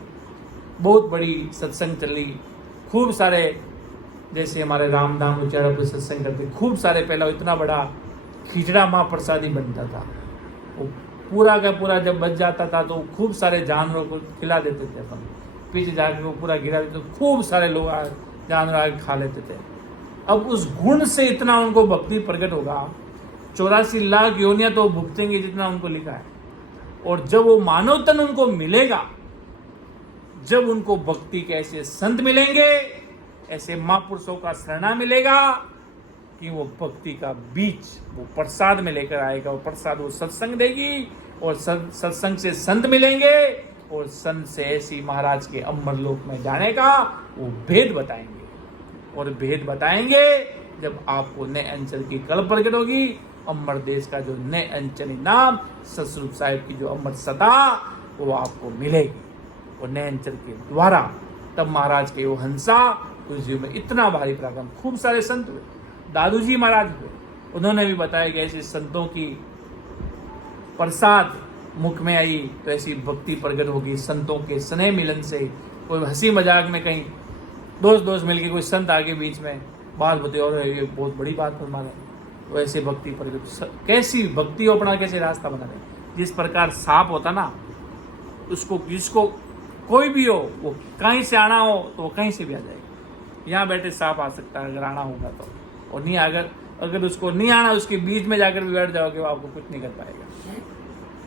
बहुत बड़ी सत्संग चली, खूब सारे, जैसे हमारे रामधाम उच्चारण पर सत्संग करते, खूब सारे, पहला इतना बड़ा खिचड़ा महाप्रसादी बनता था, वो पूरा का पूरा जब बच जाता था तो खूब सारे जानवरों को खिला देते थे। अपन पीछे जाकर वो पूरा गिरा देते, खूब सारे लोग जानवर आगे खा लेते थे। अब उस गुण से इतना उनको भक्ति प्रकट होगा, 84 लाख योनियां तो भुगतेंगे जितना उनको लिखा है। और जब वो मानव तन उनको मिलेगा, जब उनको भक्ति के ऐसे संत मिलेंगे, ऐसे महापुरुषों का शरणा मिलेगा कि वो भक्ति का बीज वो प्रसाद में लेकर आएगा। वो प्रसाद वो सत्संग देगी और सत्संग से संत मिलेंगे और संत से ऐसी महाराज के अमर लोक में जाने का वो भेद बताएंगे। और भेद बताएंगे जब आपको नए अंचल की कल प्रकट होगी। अमर देश का जो नए अंचल नाम सतस्वरूप साहिब की जो अमर सता वो आपको मिलेगी। और नए अंचल के द्वारा तब महाराज के वो हंसा उस जीव में इतना भारी पराक्रम। खूब सारे संत हुए, दादू जी महाराज हुए, उन्होंने भी बताया कि ऐसे संतों की प्रसाद मुख में आई तो ऐसी भक्ति प्रकट होगी। संतों के स्नेह मिलन से, कोई हंसी मजाक में कहीं दोस्त मिलके कोई संत आगे बीच में बात होते और ये बहुत बड़ी बात फरमा रहे, तो ऐसे भक्ति प्रकट। कैसी भक्ति अपना कैसे रास्ता बना रहे। जिस प्रकार सांप होता ना, उसको जिसको कोई भी हो वो कहीं से आना हो तो वो कहीं से भी आ जाएगा। यहाँ बैठे सांप आ सकता है अगर आना होगा तो, और नहीं अगर उसको नहीं आना उसके बीच में जाकर भी बैठ जाओगे वो आपको कुछ नहीं कर पाएगा।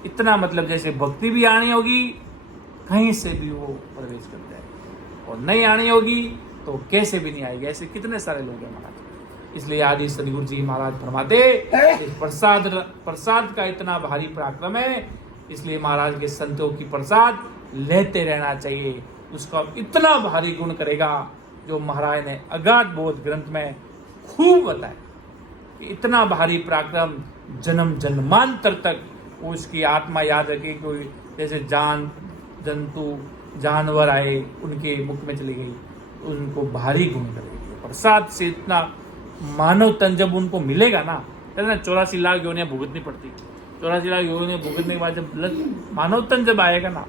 इतना मतलब जैसे भक्ति भी आनी होगी कहीं से भी वो प्रवेश कर जाएगी, और नहीं आनी होगी तो कैसे भी नहीं आएगी। ऐसे कितने सारे लोग हैं महाराज। इसलिए आदि सदगुरु जी महाराज फरमाते प्रसाद का इतना भारी पराक्रम है, इसलिए महाराज के संतों की प्रसाद लेते रहना चाहिए। उसका इतना भारी गुण करेगा जो महाराज ने अगाध बोध ग्रंथ में खूब बताया। इतना भारी पराक्रम जन्म जन्मांतर तक उसकी आत्मा याद रखे। कोई जैसे जंतु जानवर आए उनके मुख में चली गई, उनको भारी गुण करेगी। प्रसाद से इतना मानव तन जब उनको मिलेगा ना, 84 लाख योनियां भुगतनी पड़ती। 84 लाख योनियां भुगतने के बाद जब मानव तन जब आएगा ना,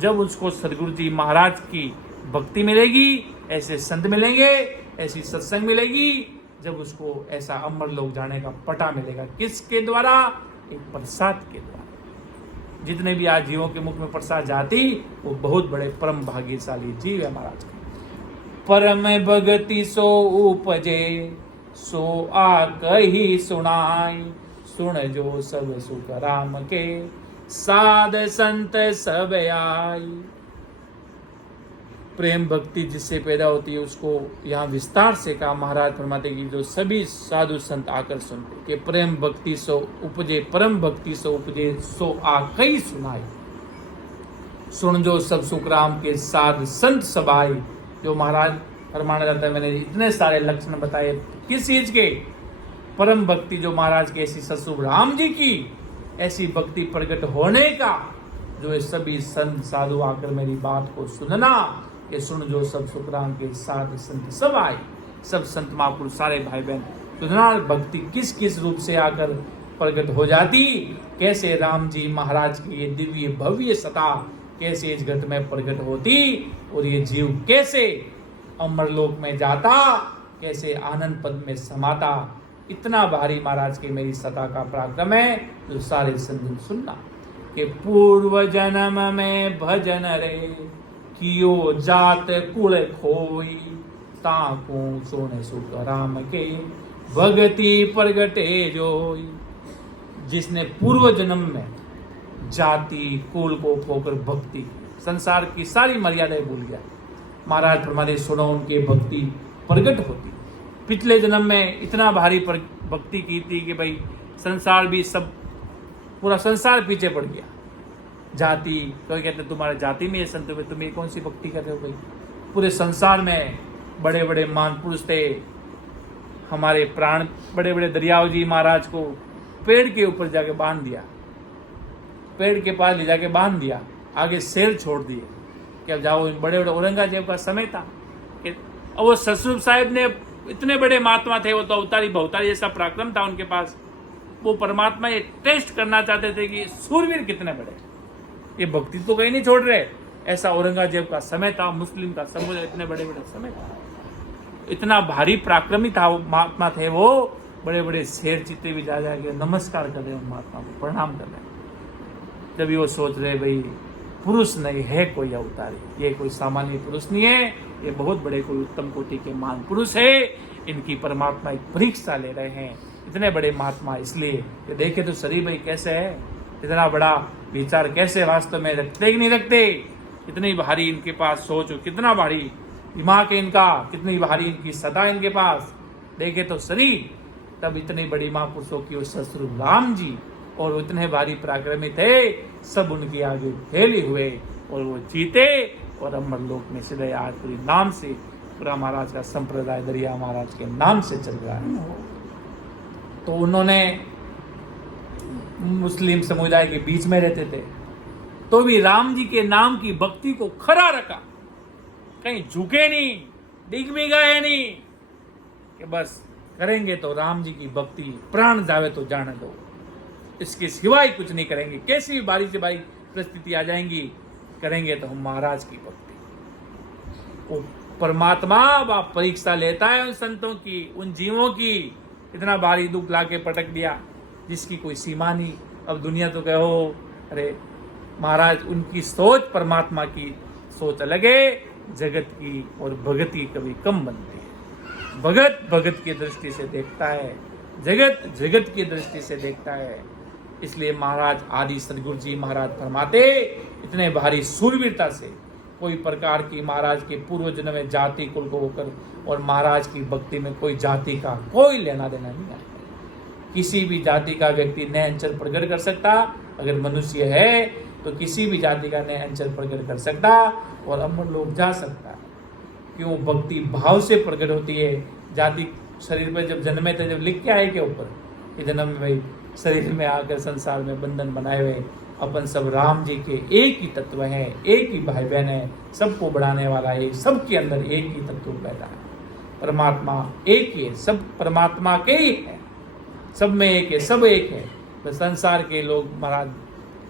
जब उसको सदगुरु जी महाराज की भक्ति मिलेगी, ऐसे संत मिलेंगे, ऐसी सत्संग मिलेगी, जब उसको ऐसा अमर लोक जाने का पटा मिलेगा। किसके द्वारा? एक प्रसाद के द्वारा। जितने भी आज जीवों के मुख में प्रसाद जाती वो बहुत बड़े परम भाग्यशाली जीव है महाराज। परम भगति सो उपजे सो आ कही सुनाई, सुन जो सब सुख राम के साध संत सब आई। प्रेम भक्ति जिससे पैदा होती है उसको यहाँ विस्तार से कहा महाराज फरमाते कि जो सभी साधु संत आकर सुनते कि प्रेम भक्ति सो उपजे, परम भक्ति सो उपजे सो आकई सुनाई, सुन जो सब सुख राम के साध संत सब आई। जो महाराज फरमाना जाता है, मैंने इतने सारे लक्षण बताए किस चीज के? परम भक्ति जो महाराज के ऐसी ससुर राम जी की ऐसी भक्ति प्रकट होने का, जो ये सभी संत साधु आकर मेरी बात को सुनना, ये सुन जो सब सुख राम के साथ संत सब आए। सब संत महापुरुष सारे भाई बहन सुनना भक्ति किस किस रूप से आकर प्रकट हो जाती, कैसे राम जी महाराज की ये दिव्य भव्य सता कैसे इस घट में प्रकट होती, और ये जीव कैसे अमरलोक में जाता, कैसे आनंद पद में समाता। इतना भारी महाराज की मेरी सता का पराक्रम है, जो सारे संत सुनना कि पूर्व जन्म में भजन रे कियो जात कुल खोई, ताकू सोने सुख राम के भगति प्रगटे जोई। जिसने पूर्व जन्म में जाति कुल को खोकर भक्ति, संसार की सारी मर्यादाएं भूल गया, महाराज फरमाते सुनो उनके भक्ति प्रगट होती। पिछले जन्म में इतना भारी भक्ति की थी कि भाई संसार भी सब पूरा संसार पीछे पड़ गया। जाति, कोई कहते तुम्हारे जाति में ये संत हुए, तुम ये कौन सी भक्ति कर रहे हो भाई? पूरे संसार में बड़े बड़े महान पुरुष थे, हमारे प्राण बड़े बड़े दरियाव जी महाराज को पेड़ के ऊपर जाके बांध दिया, पेड़ के पास ले जाके बांध दिया, आगे शेर छोड़ दिए कि अब जाओ। बड़े बड़े औरंगजेब का समय था कि अब वो सतस्वरूप साहिब ने इतने बड़े महात्मा थे, वो तो अवतारी बहुतारी जैसा पराक्रम था उनके पास। वो परमात्मा ये टेस्ट करना चाहते थे कि सूरवीर कितने बड़े, ये भक्ति तो कहीं नहीं छोड़ रहे। ऐसा औरंगजेब का समय था, मुस्लिम का समुदाय इतने बड़े बड़े समय था, इतना भारी पराक्रमी था वो महात्मा थे। वो बड़े बड़े शेर चीते भी जा जाके नमस्कार कर रहे हैं महात्मा को, प्रणाम कर रहे हैं। जब वो सोच रहे भाई पुरुष नहीं है कोई अवतारी, ये कोई सामान्य पुरुष नहीं है, ये बहुत बड़े कोई उत्तम कोटि के महान पुरुष है, इनकी परमात्मा एक परीक्षा ले रहे हैं। इतने बड़े महात्मा इसलिए कि देखे तो शरीर भाई कैसे है, इतना बड़ा विचार कैसे वास्तव में रखते कि नहीं रखते। कितनी भारी इनके पास सोच हो, कितना भारी दिमाग है इनका, कितनी भारी इनकी सदा इनके पास। देखे तो शरीर, तब इतनी बड़ी महापुरुषों की ससुर राम जी, और वो इतने भारी पराक्रमी थे, सब उनके आगे फेले हुए और वो जीते और अमर लोक में सीधे आज पूरी नाम से पूरा महाराज का संप्रदाय दरिया महाराज के नाम से चल रहा है। तो उन्होंने मुस्लिम समुदाय के बीच में रहते थे, तो भी राम जी के नाम की भक्ति को खरा रखा, कहीं झुके नहीं, डिग भी गए नहीं कि बस करेंगे तो राम जी की भक्ति, प्राण जावे तो जाने दो, इसके सिवाय कुछ नहीं करेंगे। कैसी भी बारी से बारी परिस्थिति आ जाएंगी, करेंगे तो हम महाराज की भक्ति। वो परमात्मा बाप परीक्षा लेता है उन संतों की, उन जीवों की। इतना भारी दुख लाके पटक दिया जिसकी कोई सीमा नहीं। अब दुनिया तो कहो, अरे महाराज उनकी सोच परमात्मा की सोच अलग है, जगत की और भगत की कभी कम बनती है। भगत भगत की दृष्टि से देखता है, जगत जगत की दृष्टि से देखता है। इसलिए महाराज आदि सदगुरु जी महाराज फरमाते, इतने भारी सूरवीरता से कोई प्रकार की महाराज के पूर्व जन्म में जाति कुल को होकर और महाराज की भक्ति में कोई जाति का कोई लेना देना नहीं है। किसी भी जाति का व्यक्ति नए अंचल प्रकट कर सकता, अगर मनुष्य है तो किसी भी जाति का नए अंचल प्रकट कर सकता और अमर लोग जा सकता। क्यों? भक्ति भाव से प्रकट होती है। जाति शरीर पर जब जन्मे थे, जब लिख के आए के ऊपर कि जन्म में भाई शरीर में आकर संसार में बंधन बनाए हुए अपन सब राम जी के एक ही तत्व है, एक ही भाई बहन है, सबको बढ़ाने वाला है, सबके अंदर एक ही तत्व पैदा है। परमात्मा एक ही है, सब परमात्मा के ही है, सब में एक है, सब एक है। तो संसार के लोग महाराज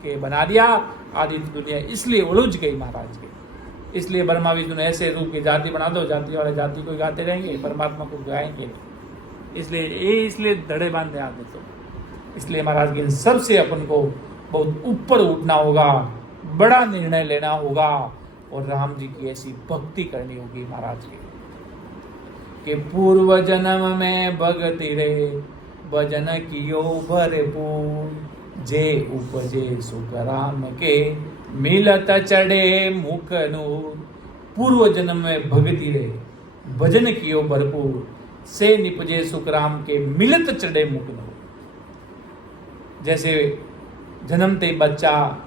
के बना दिया, आदि दुनिया इसलिए उलझ गई महाराज के। इसलिए ब्रह्मा विष्णु ने ऐसे रूप की जाति बना दो, जाति वाले जाति को गाते रहेंगे, परमात्मा को गाएंगे। इसलिए धड़े बांधे आते। तो इसलिए महाराज के सबसे अपन को बहुत ऊपर उठना होगा, बड़ा निर्णय लेना होगा और राम जी की ऐसी भक्ति करनी होगी महाराज की कि पूर्व जन्म में भगति रे भजन कियो भरपूर, जे उपजे सुख राम के मिलत चढ़े मुख नूर। पूर्व जन्म में भगति रे भजन कियो भरपूर, से निपजे सुख राम के मिलत चढ़े मुख नूर। जैसे जन्मते बच्चा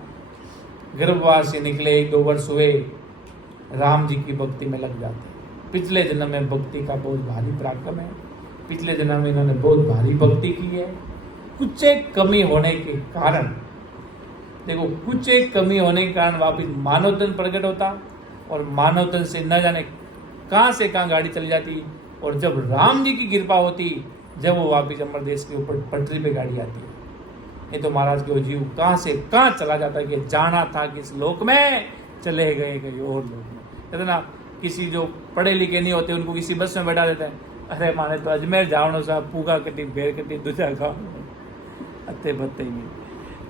गर्भवास से निकले, 1-2 वर्ष हुए, राम जी की भक्ति में लग जाते। पिछले जन्म में भक्ति का बहुत भारी पराक्रम है, पिछले जन्म में इन्होंने बहुत भारी भक्ति की है। कुछ एक कमी होने के कारण, देखो कुछ एक कमी होने के कारण वापिस मानव तन प्रकट होता और मानव तन से न जाने कहाँ से कहाँ गाड़ी चली जाती। और जब राम जी की कृपा होती, जब वो वापिस अमर देश के ऊपर पटरी पे गाड़ी आती है। ये तो महाराज के जीव कहाँ से कहाँ चला जाता है कि जाना था किस लोक में, चले गए कहीं और लोक में। कहते ना, किसी जो पढ़े लिखे नहीं होते उनको किसी बस में बैठा देता है, अरे माने तो अजमेर जावनो साहब, पूगा कटी भेड़ कटी दूजा गाँव, अत्ते बत्ते नहीं।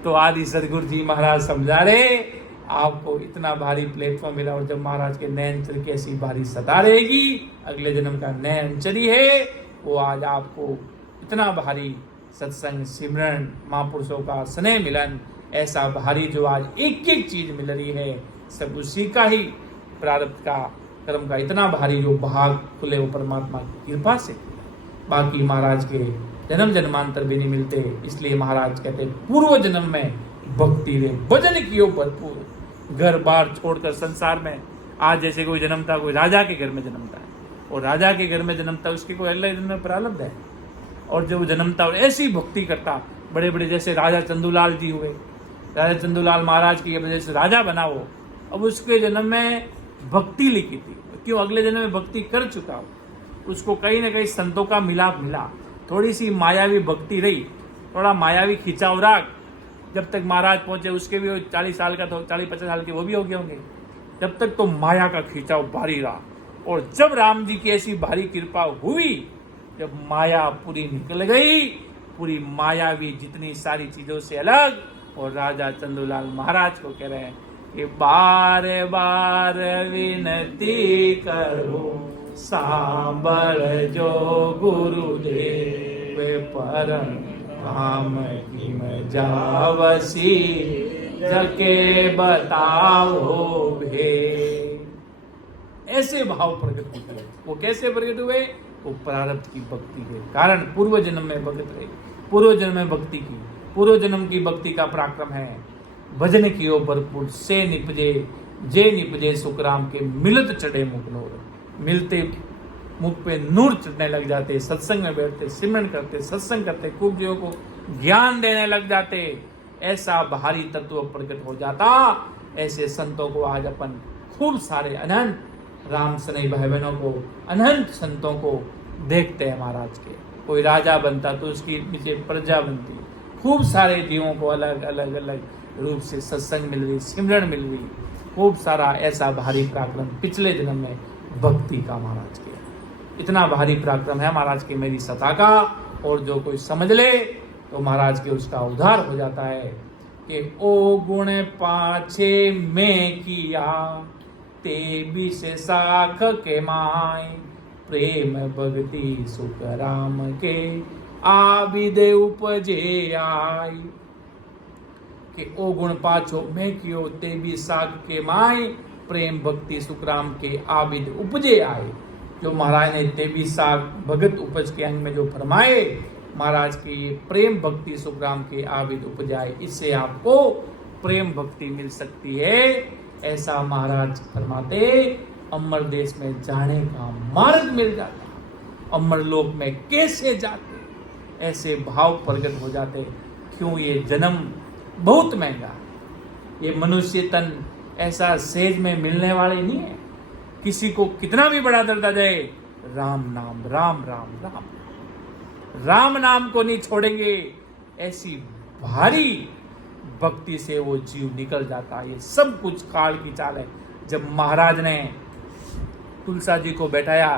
तो आदि सदगुरु जी महाराज समझा रहे, आपको इतना भारी प्लेटफॉर्म मिला और जब महाराज के नए अंचल की ऐसी भारी सता रहेगी, अगले जन्म का नए अंचल ही है वो। आज आपको इतना भारी सत्संग, सिमरन, महापुरुषों का स्नेह मिलन, ऐसा भारी जो आज एक एक चीज मिल रही है, सब उसी का ही प्रारब्ध का, कर्म का इतना भारी जो भाग खुले वो परमात्मा की कृपा से। बाकी महाराज के जन्म जन्मांतर भी नहीं मिलते। इसलिए महाराज कहते पूर्व जन्म में भक्ति रे भजन कियो भरपूर, घर बार छोड़कर संसार में। आज जैसे कोई जन्मता, कोई राजा के घर में जन्मता है और राजा के घर में जन्मता, उसके कोई अलग जन्म में प्रारब्ध है। और जब जन्मता और ऐसी भक्ति करता, बड़े बड़े जैसे राजा चंदूलाल जी हुए, राजा चंदूलाल महाराज की वजह से राजा बना वो, अब उसके जन्म में भक्ति लिखी थी। क्यों? अगले जन्म में भक्ति कर चुका हो, उसको कहीं ना कहीं संतों का मिलाप मिला, थोड़ी सी मायावी भक्ति रही, थोड़ा मायावी खिंचाव राग। जब तक महाराज पहुंचे उसके भी 40 साल का, तो 40-50 साल के वो भी हो गए होंगे, जब तक तो माया का खिंचाव भारी रहा। और जब राम जी की ऐसी भारी कृपा हुई, जब माया पूरी निकल गई, पूरी मायावी जितनी सारी चीजों से अलग, और राजा चंदूलाल महाराज को कह रहे हैं कि बार बार विनती करो, सांबर जो गुरुदेव परम राम की मैं जावसी जके बताओ भे। ऐसे भाव प्रकट हुए। वो कैसे प्रकट हुए? वो प्रारब्ध की भक्ति के कारण पूर्व जन्म में भगत रहे, पूर्व जन्म में भक्ति की, पूर्व जन्म की भक्ति का पराक्रम है। भजन कियो भरपूर से निपजे, जे निपजे सुखराम के मिलत चढ़े मुख नूर। मिलते मुख पे नूर चढ़ने लग जाते, सत्संग में बैठते, सिमरन करते, सत्संग करते, खूब जीवों को ज्ञान देने लग जाते। ऐसा भारी तत्व प्रकट हो जाता। ऐसे संतों को आज अपन खूब सारे अनंत राम स्नेही भाई बहनों को, अनंत संतों को देखते हैं महाराज के। कोई राजा बनता तो उसकी नीचे प्रजा बनती। खूब सारे जीवों को अलग अलग अलग रूप से सत्संग मिल रही, सिमरन मिल रही। खूब सारा ऐसा भारी पराक्रम पिछले जन्म में भक्ति का महाराज के। इतना भारी पराक्रम है महाराज की मेरी सता का। और जो कोई समझ ले तो महाराज के उसका उद्धार हो जाता है कि ओ गुण पाछे में किया, ते विषे साख के माय, प्रेम भक्ति सुख राम के आबिद उपजे आई। कि ओ गुण पाछो में कियो, ते भी साख के माय, प्रेम भक्ति सुख राम के आबिद उपजे आए। जो महाराज ने तेबी साख भगत उपज के अंग में जो फरमाए, महाराज के ये प्रेम भक्ति सुख राम के आबिद उपजाए, इससे आपको प्रेम भक्ति मिल सकती है। ऐसा महाराज फरमाते। अमर देश में जाने का मार्ग मिल जाता, अमर लोक में कैसे जाते, ऐसे भाव प्रकट हो जाते। क्यों? ये जन्म बहुत महंगा, ये मनुष्य तन ऐसा सेज में मिलने वाले नहीं है। किसी को कितना भी बड़ा दर्द आ जाए, राम नाम, राम राम राम, राम नाम को नहीं छोड़ेंगे। ऐसी भारी भक्ति से वो जीव निकल जाता है। ये सब कुछ काल की चाल है। जब महाराज ने तुलसा जी को बैठाया,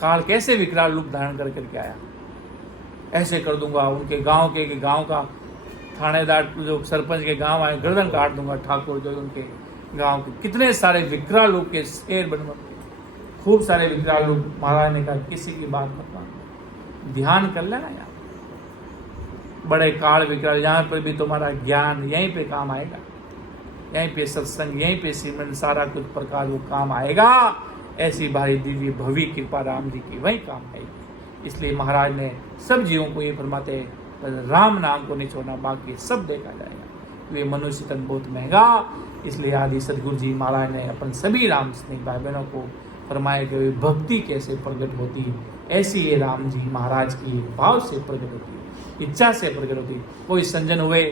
काल कैसे विकराल रूप धारण करके आया। ऐसे कर दूंगा, उनके गांव का थानेदार जो सरपंच के गांव आए, गर्दन काट दूंगा। ठाकुर जो उनके गांव के कितने सारे विकराल रूप के शेर बन, खूब सारे विकराल रूप। महाराज ने कहा किसी की बात मत मान, ध्यान कर लेना यार। बड़े काल विकराल, यहाँ पर भी तुम्हारा ज्ञान यहीं पे काम आएगा, यहीं पे सत्संग, यहीं पे सिमरन, सारा कुछ प्रकार वो काम आएगा। ऐसी भारी दिव्य भव्य कृपा राम जी की वही काम आएगी। इसलिए महाराज ने सब जीवों को ये फरमाते हैं, राम नाम को नहीं छोड़ना, बाकी सब देखा जाएगा। ये मनुष्य तन बहुत महंगा। इसलिए आदि सदगुरु जी महाराज ने अपन सभी राम स्नेही भाई बहनों को फरमाया कि भक्ति कैसे प्रकट होती, ऐसी ये राम जी महाराज की भाव से प्रकट होती, इच्छा से प्रकट होती। कोई संजन हुए,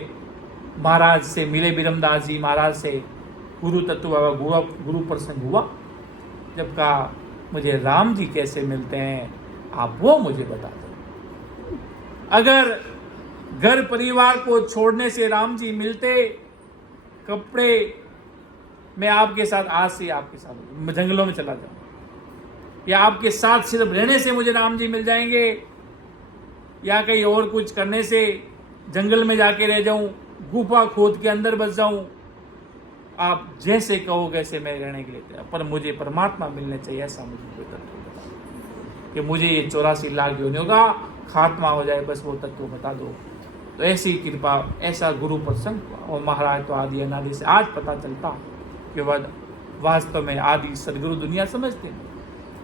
महाराज से मिले, बिरमदास जी महाराज से गुरु तत्व बाबा गुरु प्रसंग हुआ। जब कहा मुझे राम जी कैसे मिलते हैं, आप वो मुझे बता दो। अगर घर परिवार को छोड़ने से राम जी मिलते, कपड़े मैं आपके साथ, आज से आपके साथ जंगलों में चला जाऊं, या आपके साथ सिर्फ रहने से मुझे राम जी मिल जाएंगे, या कहीं और कुछ करने से जंगल में जाके रह जाऊं, गुफा खोद के अंदर बस जाऊं, आप जैसे कहो वैसे मैं रहने के लिए तैयार, पर मुझे परमात्मा मिलने चाहिए। ऐसा मुझे कोई तत्व बता कि मुझे ये 84 लाख योनियों का खात्मा हो जाए, बस वो तत्व बता दो। तो ऐसी कृपा, ऐसा गुरु प्रसंग हुआ। और महाराज तो आदि अनादि से आज पता चलता कि वास्तव में आदि सदगुरु दुनिया समझते हैं,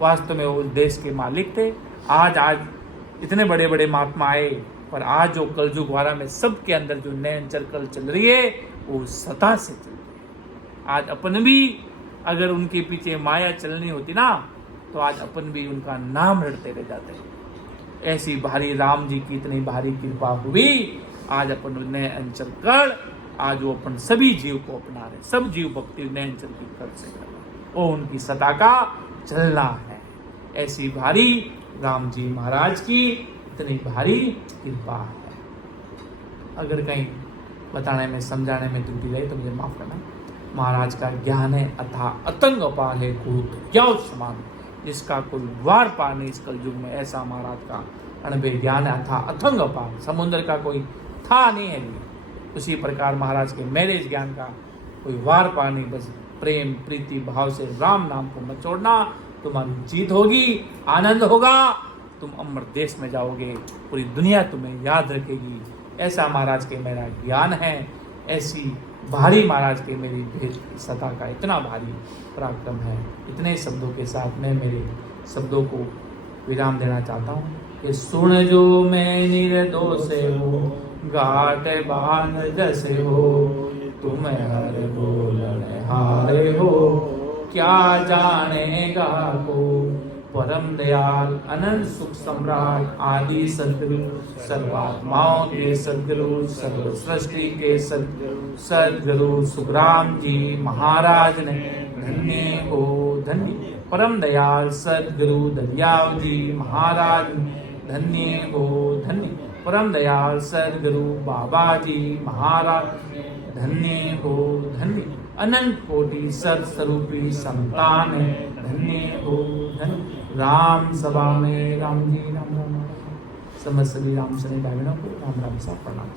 वास्तव में वो देश के मालिक थे। आज इतने बड़े बड़े महात्मा आए, पर आज जो कलयुग वारा में सबके अंदर जो नयन चरकल चल रही है, वो सता से चल रही है। आज अपन भी अगर उनके पीछे माया चलनी होती ना, तो आज अपन भी उनका नाम रटते रह जाते हैं। ऐसी भारी राम जी की इतनी भारी कृपा हुई, आज अपन नयन चरकल, आज वो अपन सभी जीव को अपना रहे, सब जीव भक्ति नयन चरकल से कर रहे, वो उनकी सता का चलना है। ऐसी भारी राम जी महाराज की इतनी भारी कृपा है। अगर कहीं बताने में, समझाने में त्रुटि रही तो मुझे माफ करना। महाराज का ज्ञान है अथा अतंग अपार है, क्या समान, जिसका कोई वार पार नहीं इस कलयुग में। ऐसा महाराज का अनुभव ज्ञान है अथा अथंग अपार, समुद्र का कोई था नहीं है। उसी प्रकार महाराज के मेरे ज्ञान का कोई वार पार नहीं। बस प्रेम प्रीति भाव से राम नाम को मत छोड़ना, तुम्हारी जीत होगी, आनंद होगा, तुम अमर देश में जाओगे, पूरी दुनिया तुम्हें याद रखेगी। ऐसा महाराज के मेरा ज्ञान है, ऐसी भारी महाराज के मेरी भेद की सता का इतना भारी पराक्रम है। इतने शब्दों के साथ मैं मेरे शब्दों को विराम देना चाहता हूँ कि सुन जो मैं निर्दोष हो, घाट बांध जैसे हो, तुम हर बोलने हारे हो, क्या जानेगा को। परम दयाल अनंत सुख सम्राट आदि सदगुरु, सर्वात्माओं के सदगुरु, सर्व सृष्टि के सदगुरु सुखराम जी महाराज ने धन्य हो धन्य। परम दयाल सदगुरु दरियाव जी महाराज धन्य हो धन्य। परम दयाल सदगुरु बाबा जी महाराज धन्य हो धन्य। अनंत कोटि सत्स्वरूपी संतान धन्य हो धन्य। राम सभा में राम जी राम राम, समस्त श्री राम शनि भाइयों को राम राम सा प्रणाम।